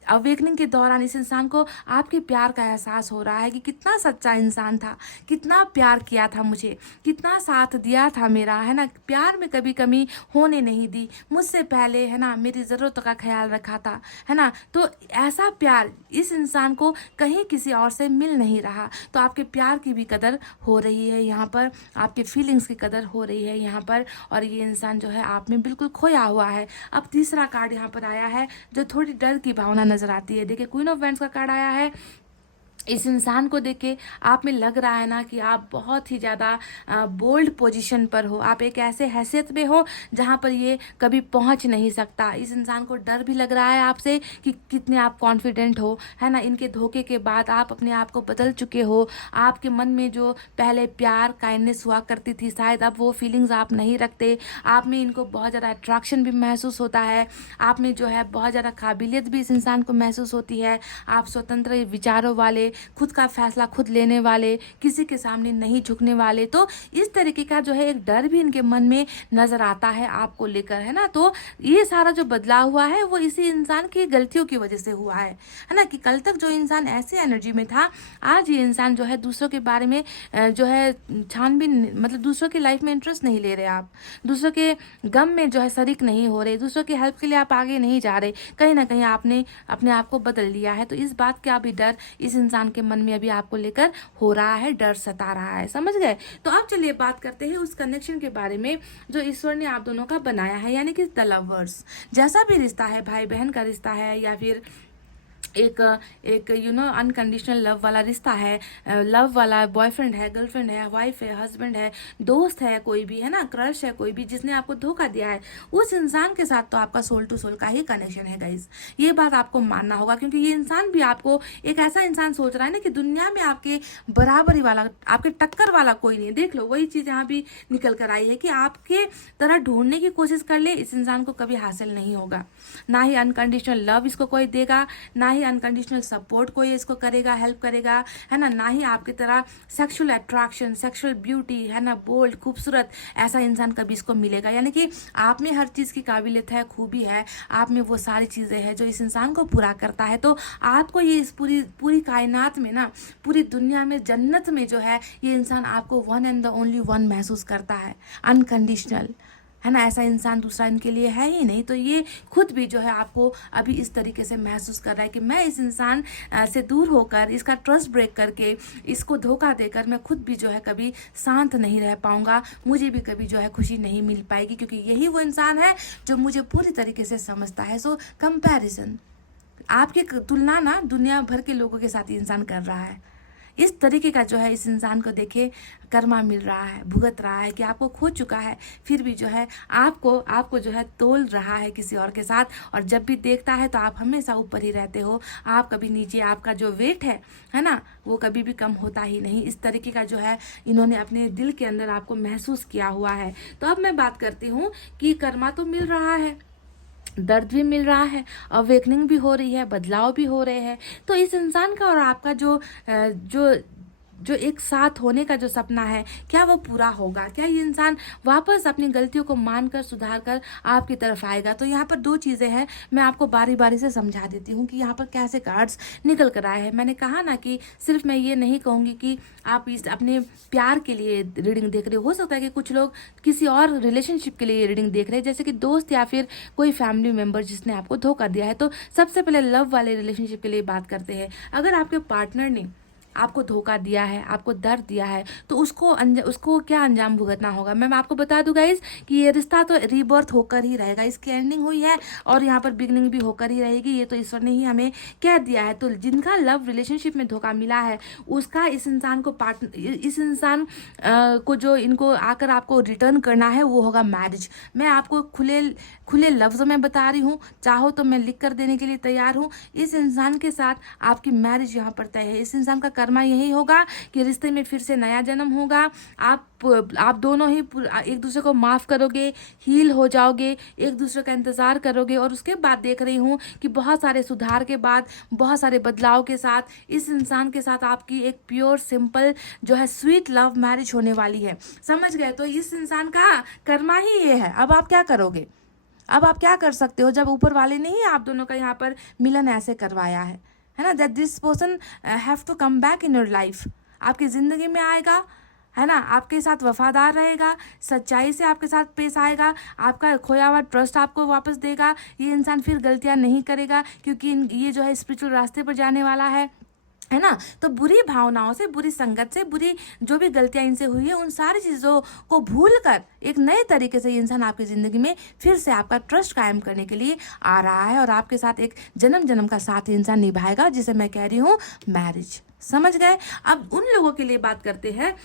अवेकनिंग के दौरान इस इंसान को आपके प्यार का एहसास हो रहा है कि कितना सच्चा इंसान था, कितना प्यार किया था मुझे, कितना साथ दिया था मेरा, है ना, प्यार में कभी कमी होने नहीं दी, मुझसे पहले, है ना, मेरी ज़रूरतों का ख्याल रखा था, है ना। तो ऐसा प्यार इस इंसान को कहीं किसी और से मिल नहीं रहा। तो आपके प्यार की भी कदर हो रही है यहाँ पर, आपके फीलिंग्स की कदर हो रही है यहाँ पर, और ये इंसान जो है आप में बिल्कुल खोया हुआ है। अब तीसरा कार्ड यहाँ पर आया है जो थोड़ी डर की भावना नजर आती है। देखिए, क्वीन ऑफ वैंड्स का कार्ड आया है। इस इंसान को देख के आप में लग रहा है ना कि आप बहुत ही ज़्यादा बोल्ड पोजीशन पर हो, आप एक ऐसे हैसियत में हो जहाँ पर ये कभी पहुँच नहीं सकता। इस इंसान को डर भी लग रहा है आपसे कि कितने आप कॉन्फिडेंट हो, है ना। इनके धोखे के बाद आप अपने आप को बदल चुके हो। आपके मन में जो पहले प्यार काइंडनेस हुआ करती थी, शायद अब वो फीलिंग्स आप नहीं रखते। आप में इनको बहुत ज़्यादा अट्रैक्शन भी महसूस होता है, आप में जो है बहुत ज़्यादा काबिलियत भी इस इंसान को महसूस होती है। आप स्वतंत्र विचारों वाले, खुद का फैसला खुद लेने वाले, किसी के सामने नहीं झुकने वाले। तो इस तरीके का जो है एक डर भी इनके मन में नजर आता है आपको लेकर, है ना। तो ये सारा जो बदलाव हुआ है वो इसी इंसान की गलतियों की वजह से हुआ है ना। कि कल तक जो इंसान ऐसे एनर्जी में था, आज ये इंसान जो है दूसरों के बारे में जो है छानबीन, मतलब दूसरों की लाइफ में इंटरेस्ट नहीं ले रहे, आप दूसरों के गम में जो है शरीक नहीं हो रहे, दूसरों की हेल्प के लिए आप आगे नहीं जा रहे। कहीं ना कहीं आपने अपने आप को बदल लिया है। तो इस बात का भी डर इस इंसान के मन में अभी आपको लेकर हो रहा है, डर सता रहा है, समझ गए। तो अब चलिए बात करते हैं उस कनेक्शन के बारे में जो ईश्वर ने आप दोनों का बनाया है, यानी कि द लवर्स। जैसा भी रिश्ता है, भाई बहन का रिश्ता है या फिर एक एक अनकंडीशनल लव वाला रिश्ता है, लव वाला बॉयफ्रेंड है, गर्लफ्रेंड है, वाइफ है, हस्बैंड है, दोस्त है, कोई भी, है ना, क्रश है, कोई भी जिसने आपको धोखा दिया है, उस इंसान के साथ तो आपका सोल टू सोल का ही कनेक्शन है गाइस। ये बात आपको मानना होगा, क्योंकि ये इंसान भी आपको एक ऐसा इंसान सोच रहा है ना कि दुनिया में आपके बराबरी वाला, आपके टक्कर वाला कोई नहीं। देख लो, वही चीज़ यहाँ भी निकल कर आई है कि आपके तरह ढूंढने की कोशिश कर ले, इस इंसान को कभी हासिल नहीं होगा। ना ही अनकंडीशनल लव इसको कोई देगा, ना ही अनकंडीशनल सपोर्ट कोई इसको करेगा, हेल्प करेगा, है ना ही आपकी तरह सेक्सुअल अट्रैक्शन, सेक्सुअल ब्यूटी, है ना, बोल्ड, खूबसूरत, ऐसा इंसान कभी इसको मिलेगा। यानी कि आप में हर चीज़ की काबिलियत है, खूबी है, आप में वो सारी चीज़ें हैं जो इस इंसान को पूरा करता है। तो आपको ये इस पूरी पूरी कायनात में ना, पूरी दुनिया में, जन्नत में जो है, ये इंसान आपको one and the only one महसूस करता है, अनकंडीशनल, है ना। ऐसा इंसान दूसरा इनके लिए है ही नहीं। तो ये खुद भी जो है आपको अभी इस तरीके से महसूस कर रहा है कि मैं इस इंसान से दूर होकर, इसका ट्रस्ट ब्रेक करके, इसको धोखा देकर मैं खुद भी जो है कभी शांत नहीं रह पाऊंगा, मुझे भी कभी जो है खुशी नहीं मिल पाएगी, क्योंकि यही वो इंसान है जो मुझे पूरी तरीके से समझता है। सो कंपैरिजन, आपकी तुलना ना दुनिया भर के लोगों के साथ ये इंसान कर रहा है। इस तरीके का जो है इस इंसान को देखे कर्मा मिल रहा है, भुगत रहा है कि आपको खो चुका है, फिर भी जो है आपको जो है तोल रहा है किसी और के साथ। और जब भी देखता है तो आप हमेशा ऊपर ही रहते हो, आप कभी नीचे, आपका जो वेट है ना, वो कभी भी कम होता ही नहीं। इस तरीके का जो है इन्होंने अपने दिल के अंदर आपको महसूस किया हुआ है। तो अब मैं बात करती हूँ कि कर्मा तो मिल रहा है, दर्द भी मिल रहा है, अवेकनिंग भी हो रही है, बदलाव भी हो रहे हैं। तो इस इंसान का और आपका जो जो एक साथ होने का जो सपना है, क्या वो पूरा होगा? क्या ये इंसान वापस अपनी गलतियों को मानकर, सुधार कर आपकी तरफ आएगा? तो यहाँ पर दो चीज़ें हैं, मैं आपको बारी बारी से समझा देती हूँ कि यहाँ पर कैसे कार्ड्स निकल कर आए हैं। मैंने कहा ना कि सिर्फ मैं ये नहीं कहूँगी कि आप इस अपने प्यार के लिए रीडिंग देख रहे हो सकता है कि कुछ लोग किसी और रिलेशनशिप के लिए रीडिंग देख रहे हैं, जैसे कि दोस्त या फिर कोई फैमिली मेम्बर जिसने आपको धोखा दिया है। तो सबसे पहले लव वाले रिलेशनशिप के लिए बात करते हैं। अगर आपके पार्टनर ने आपको धोखा दिया है, आपको दर्द दिया है, तो उसको क्या अंजाम भुगतना होगा? मैं आपको बता दूं गाइज कि ये रिश्ता तो रीबर्थ होकर ही रहेगा, इसकी एंडिंग हुई है और यहाँ पर बिगनिंग भी होकर ही रहेगी। ये तो ईश्वर ने ही हमें कह दिया है। तो जिनका लव रिलेशनशिप में धोखा मिला है, उसका इस इंसान को जो इनको आकर आपको रिटर्न करना है वो होगा मैरिज। मैं आपको खुले लफ्ज़ों में बता रही हूँ, चाहो तो मैं लिख कर देने के लिए तैयार हूँ। इस इंसान के साथ आपकी मैरिज यहाँ पर तय है। इस इंसान का कर्मा यही होगा कि रिश्ते में फिर से नया जन्म होगा। आप दोनों ही एक दूसरे को माफ़ करोगे, हील हो जाओगे, एक दूसरे का इंतज़ार करोगे। और उसके बाद देख रही हूँ कि बहुत सारे सुधार के बाद, बहुत सारे बदलाव के साथ इस इंसान के साथ आपकी एक प्योर सिंपल जो है स्वीट लव मैरिज होने वाली है। समझ गए? तो इस इंसान का कर्मा ही ये है। अब आप क्या करोगे? अब आप क्या कर सकते हो, जब ऊपर वाले ने ही आप दोनों का यहाँ पर मिलन ऐसे करवाया है ना, that this person have to come back in your life, आपकी ज़िंदगी में आएगा, है ना, आपके साथ वफादार रहेगा, सच्चाई से आपके साथ पेश आएगा, आपका खोया हुआ ट्रस्ट आपको वापस देगा, ये इंसान फिर गलतियां नहीं करेगा, क्योंकि ये जो है स्पिरिचुअल रास्ते पर जाने वाला है ना। तो बुरी भावनाओं से, बुरी संगत से, बुरी जो भी गलतियां इनसे हुई है, उन सारी चीज़ों को भूल कर एक नए तरीके से ये इंसान आपकी ज़िंदगी में फिर से आपका ट्रस्ट कायम करने के लिए आ रहा है, और आपके साथ एक जन्म जन्म का साथ ये इंसान निभाएगा, जिसे मैं कह रही हूँ मैरिज। समझ गए। अब उन लोगों के लिए बात करते हैं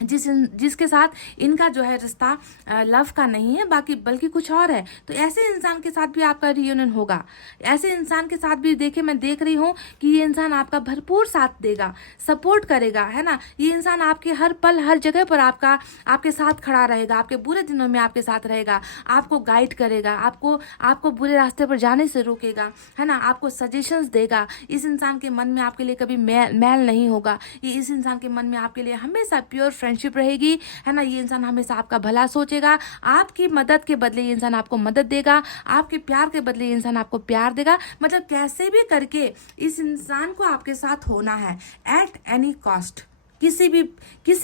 जिसके साथ इनका जो है रिश्ता लव का नहीं है, बल्कि कुछ और है, तो ऐसे इंसान के साथ भी आपका रियूनियन होगा। ऐसे इंसान के साथ भी मैं देख रही हूँ कि ये इंसान आपका भरपूर साथ देगा, सपोर्ट करेगा, है ना। ये इंसान आपके हर पल हर जगह पर आपके साथ खड़ा रहेगा, आपके बुरे दिनों में आपके साथ रहेगा, आपको गाइड करेगा, आपको बुरे रास्ते पर जाने से रोकेगा, है ना, आपको सजेशंस देगा। इस इंसान के मन में आपके लिए कभी मैल नहीं होगा। इस इंसान के मन में आपके लिए हमेशा प्योर फ्रेंडशिप रहेगी, है ना। ये इंसान हमेशा आपका भला सोचेगा, आपकी मदद के बदले ये इंसान आपको मदद देगा, आपके प्यार के बदले ये इंसान आपको प्यार देगा। मतलब कैसे भी करके इस इंसान को आपके साथ होना है, एट एनी कॉस्ट, किसी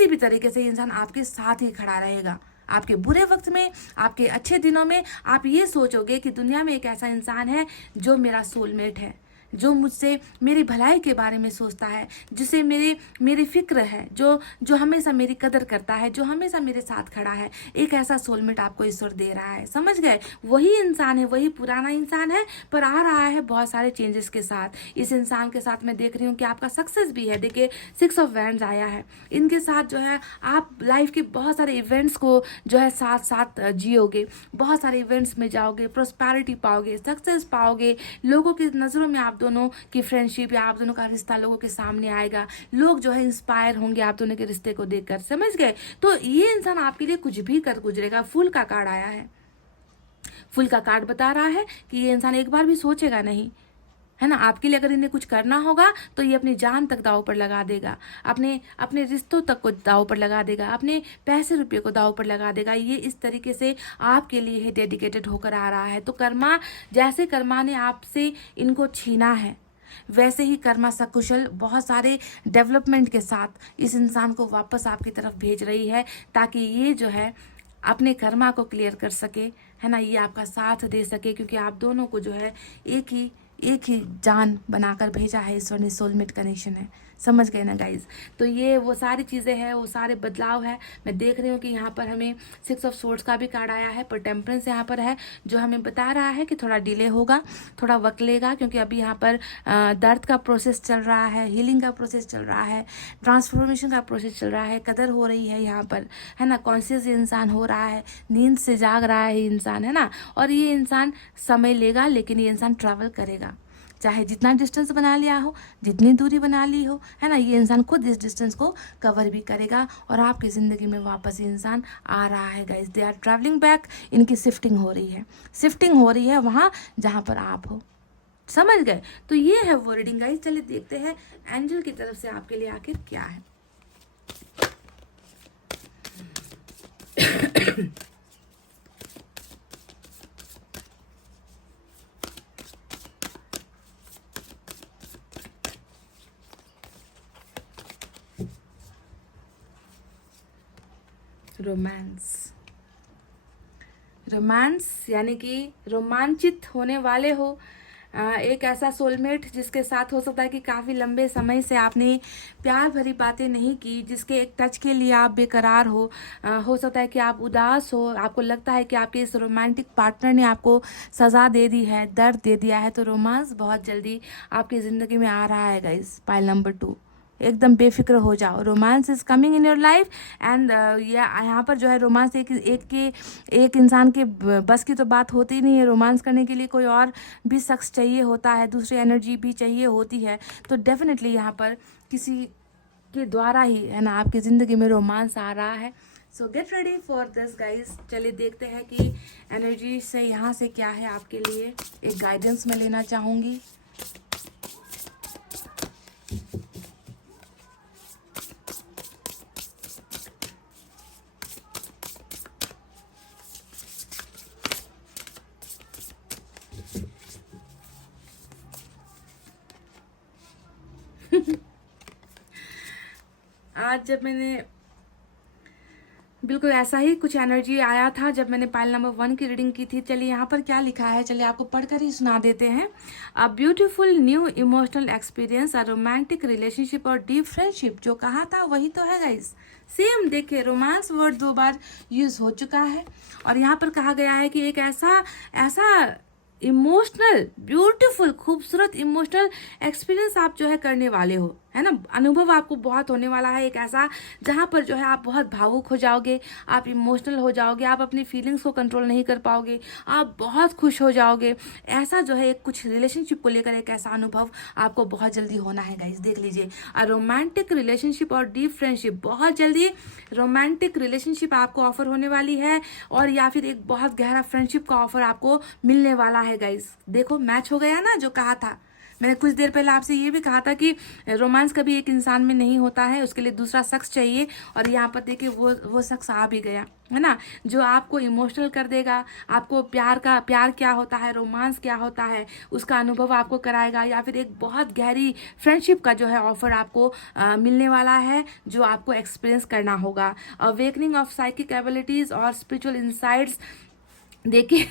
भी तरीके से ये इंसान आपके साथ ही खड़ा रहेगा। आपके बुरे वक्त में, आपके अच्छे दिनों में आप ये सोचोगे कि दुनिया में एक ऐसा इंसान है जो मेरा सोलमेट है, जो मुझसे मेरी भलाई के बारे में सोचता है, जिसे मेरी फिक्र है, जो हमेशा मेरी कदर करता है, जो हमेशा मेरे साथ खड़ा है। एक ऐसा सोलमेट आपको ईश्वर दे रहा है। समझ गए। वही इंसान है, वही पुराना इंसान है, पर आ रहा है बहुत सारे चेंजेस के साथ। इस इंसान के साथ मैं देख रही हूँ कि आपका सक्सेस भी है। देखिए 6 ऑफ वैंड्स आया है। इनके साथ जो है आप लाइफ के बहुत सारे इवेंट्स को जो है साथ साथ जियोगे, बहुत सारे इवेंट्स में जाओगे, प्रोस्पैरिटी पाओगे, सक्सेस पाओगे। लोगों की नज़रों में आप दोनों की फ्रेंडशिप या आप दोनों का रिश्ता लोगों के सामने आएगा। लोग जो है इंस्पायर होंगे आप दोनों के रिश्ते को देखकर। समझ गए। तो ये इंसान आपके लिए कुछ भी कर गुजरेगा। फूल का कार्ड आया है। फूल का कार्ड बता रहा है कि ये इंसान एक बार भी सोचेगा नहीं, है ना। आपके लिए अगर इन्हें कुछ करना होगा तो ये अपनी जान तक दाव पर लगा देगा, अपने रिश्तों तक को दाव पर लगा देगा, अपने पैसे रुपये को दाव पर लगा देगा। ये इस तरीके से आपके लिए ही डेडिकेटेड होकर आ रहा है। तो कर्मा, जैसे कर्मा ने आपसे इनको छीना है, वैसे ही कर्मा सकुशल बहुत सारे डेवलपमेंट के साथ इस इंसान को वापस आपकी तरफ भेज रही है, ताकि ये जो है अपने कर्मा को क्लियर कर सके, है ना। ये आपका साथ दे सके, क्योंकि आप दोनों को जो है एक ही जान बनाकर भेजा है ईश्वर ने। सोलमेट कनेक्शन है। समझ गए ना गाइज। तो ये वो सारी चीज़ें हैं, वो सारे बदलाव है। मैं देख रही हूँ कि यहाँ पर हमें 6 ऑफ सोर्ड्स का भी कार्ड आया है, पर टेम्परेंस यहाँ पर है, जो हमें बता रहा है कि थोड़ा डिले होगा, थोड़ा वक्त लेगा, क्योंकि अभी यहाँ पर दर्द का प्रोसेस चल रहा है, हीलिंग का प्रोसेस चल रहा है, ट्रांसफॉर्मेशन का प्रोसेस चल रहा है, कदर हो रही है यहाँ पर, है ना। कॉन्शियस इंसान हो रहा है, नींद से जाग रहा है इंसान, है ना। और ये इंसान समय लेगा, लेकिन ये इंसान ट्रैवल करेगा, चाहे जितना डिस्टेंस बना लिया हो, जितनी दूरी बना ली हो, है ना। ये इंसान खुद इस डिस्टेंस को कवर भी करेगा, और आपकी ज़िंदगी में वापस ये इंसान आ रहा है guys. They are travelling back. इनकी शिफ्टिंग हो रही है वहाँ जहाँ पर आप हो। समझ गए। तो ये है वर्डिंग गाइस। चलिए देखते हैं एंजल की तरफ से आपके लिए आखिर क्या है। रोमांस यानी कि रोमांचित होने वाले हो। एक ऐसा सोलमेट जिसके साथ हो सकता है कि काफ़ी लंबे समय से आपने प्यार भरी बातें नहीं की, जिसके एक टच के लिए आप बेकरार हो सकता है कि आप उदास हो, आपको लगता है कि आपके इस रोमांटिक पार्टनर ने आपको सज़ा दे दी है, दर्द दे दिया है। तो रोमांस बहुत जल्दी आपकी ज़िंदगी में आ रहा है गाइस। पाइल नंबर 2, एकदम बेफिक्र हो जाओ। Romance is coming in your life and यहाँ पर जो है रोमांस एक इंसान के बस की तो बात होती नहीं है। रोमांस करने के लिए कोई और भी शख्स चाहिए होता है, दूसरी एनर्जी भी चाहिए होती है। तो डेफिनेटली यहाँ पर किसी के द्वारा ही, है ना, आपकी ज़िंदगी में रोमांस आ रहा है। सो get ready for this guys. चलिए देखते हैं कि एनर्जी से यहाँ से क्या है आपके लिए। एक गाइडेंस मैं लेना चाहूँगी। आज जब मैंने बिल्कुल ऐसा ही कुछ एनर्जी आया था जब मैंने पाइल नंबर 1 की रीडिंग की थी। चलिए यहाँ पर क्या लिखा है, चलिए आपको पढ़कर ही सुना देते हैं। A beautiful new emotional experience, a romantic relationship और डीप फ्रेंडशिप। जो कहा था वही तो है गाइस, सेम। देखिए रोमांस वर्ड 2 बार यूज हो चुका है और यहाँ पर कहा गया है कि एक ऐसा इमोशनल ब्यूटीफुल खूबसूरत इमोशनल एक्सपीरियंस आप जो है करने वाले हो, है ना। अनुभव आपको बहुत होने वाला है, एक ऐसा जहाँ पर जो है आप बहुत भावुक हो जाओगे, आप इमोशनल हो जाओगे, आप अपनी फीलिंग्स को कंट्रोल नहीं कर पाओगे, आप बहुत खुश हो जाओगे। ऐसा जो है एक कुछ रिलेशनशिप को लेकर एक ऐसा अनुभव आपको बहुत जल्दी होना है गाइस। देख लीजिए, अ रोमांटिक रिलेशनशिप और डीप फ्रेंडशिप, बहुत जल्दी रोमांटिक रिलेशनशिप आपको ऑफर होने वाली है और या फिर एक बहुत गहरा फ्रेंडशिप का ऑफर आपको मिलने वाला है गाइस। देखो मैच हो गया ना, जो कहा था मैंने कुछ देर पहले आपसे ये भी कहा था कि रोमांस कभी एक इंसान में नहीं होता है, उसके लिए दूसरा शख्स चाहिए। और यहाँ पर देखिए वो शख्स आ भी गया, है ना, जो आपको इमोशनल कर देगा, आपको प्यार क्या होता है, रोमांस क्या होता है, उसका अनुभव आपको कराएगा, या फिर एक बहुत गहरी फ्रेंडशिप का जो है ऑफर आपको मिलने वाला है, जो आपको एक्सपीरियंस करना होगा। अवेकनिंग ऑफ साइकिक एबिलिटीज और स्पिरिचुअल इनसाइट्स। देखिए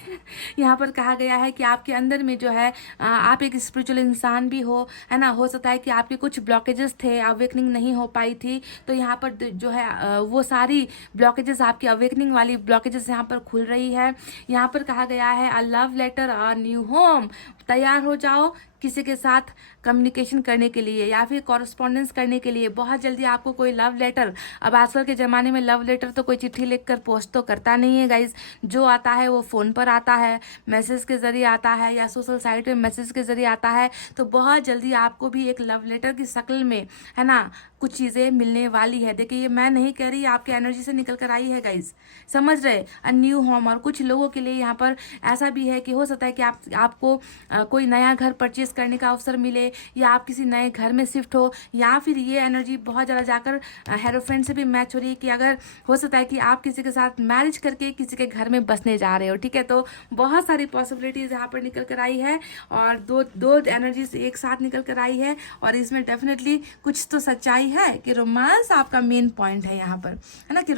यहाँ पर कहा गया है कि आपके अंदर में जो है आप एक स्पिरिचुअल इंसान भी हो, है ना। हो सकता है कि आपके कुछ ब्लॉकेजेस थे, अवेकनिंग नहीं हो पाई थी, तो यहाँ पर जो है वो सारी ब्लॉकेजेस, आपकी अवेकनिंग वाली ब्लॉकेजेस यहाँ पर खुल रही है। यहाँ पर कहा गया है a love letter, a new home. तैयार हो जाओ किसी के साथ कम्युनिकेशन करने के लिए या फिर कॉरेस्पॉन्डेंस करने के लिए। बहुत जल्दी आपको कोई लव लेटर, अब आजकल के ज़माने में लव लेटर तो कोई चिट्ठी लिखकर पोस्ट तो करता नहीं है गाइज, जो आता है वो फ़ोन पर आता है, मैसेज के ज़रिए आता है या सोशल साइट में मैसेज के ज़रिए आता है। तो बहुत जल्दी आपको भी एक लव लेटर की शक्ल में, है ना, कुछ चीज़ें मिलने वाली है। देखिए ये मैं नहीं कह रही, आपके एनर्जी से निकल कर आई है गाइज, समझ रहे। अ न्यू होम, और कुछ लोगों के लिए यहाँ पर ऐसा भी है कि हो सकता है कि आपको कोई नया घर परचेज करने का अवसर मिले, या आप किसी नए घर में शिफ्ट हो, या फिर ये एनर्जी बहुत ज़्यादा जाकर हेरोफ्रेंड से भी मैच हो रही है कि अगर हो सकता है कि आप किसी के साथ मैरिज करके किसी के घर में बसने जा रहे हो, ठीक है। तो बहुत सारी पॉसिबिलिटीज़ यहाँ पर निकल कर आई है और दो एनर्जीज एक साथ निकल कर आई है, और इसमें डेफिनेटली कुछ तो सच्चाई है कि रोमांस आपका मेन पॉइंट है यहाँ पर, है ना, कि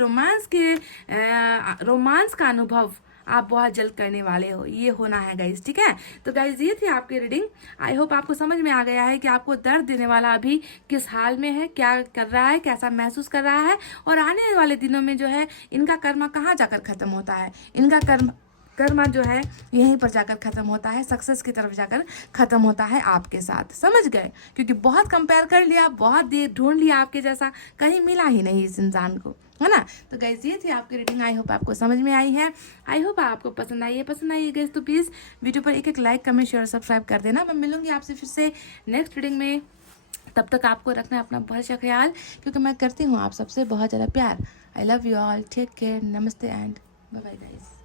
रोमांस का अनुभव आप बहुत जल्द करने वाले हो, ये होना है गाइज, ठीक है। तो गाइज ये थी आपकी रीडिंग। आई होप आपको समझ में आ गया है कि आपको दर्द देने वाला अभी किस हाल में है, क्या कर रहा है, कैसा महसूस कर रहा है, और आने वाले दिनों में जो है इनका कर्म कहाँ जाकर खत्म होता है। इनका कर्मा जो है यहीं पर जाकर खत्म होता है, सक्सेस की तरफ जाकर खत्म होता है आपके साथ, समझ गए। क्योंकि बहुत कंपेयर कर लिया, बहुत देर ढूंढ लिया, आपके जैसा कहीं मिला ही नहीं इस इंसान को, है ना। तो गाइस ये थी आपकी रीडिंग। आई होप आपको समझ में आई है, आई होप आपको पसंद आई है गाइस। तो प्लीज़ वीडियो पर एक लाइक, कमेंट, शेयर, सब्सक्राइब कर देना। मैं मिलूंगी आपसे फिर से नेक्स्ट रीडिंग में। तब तक आपको रखना अपना बहुत सा ख्याल, क्योंकि मैं करती हूँ आप सबसे बहुत ज़्यादा प्यार। I love you all, take care, नमस्ते एंड बाय बाय गाइस।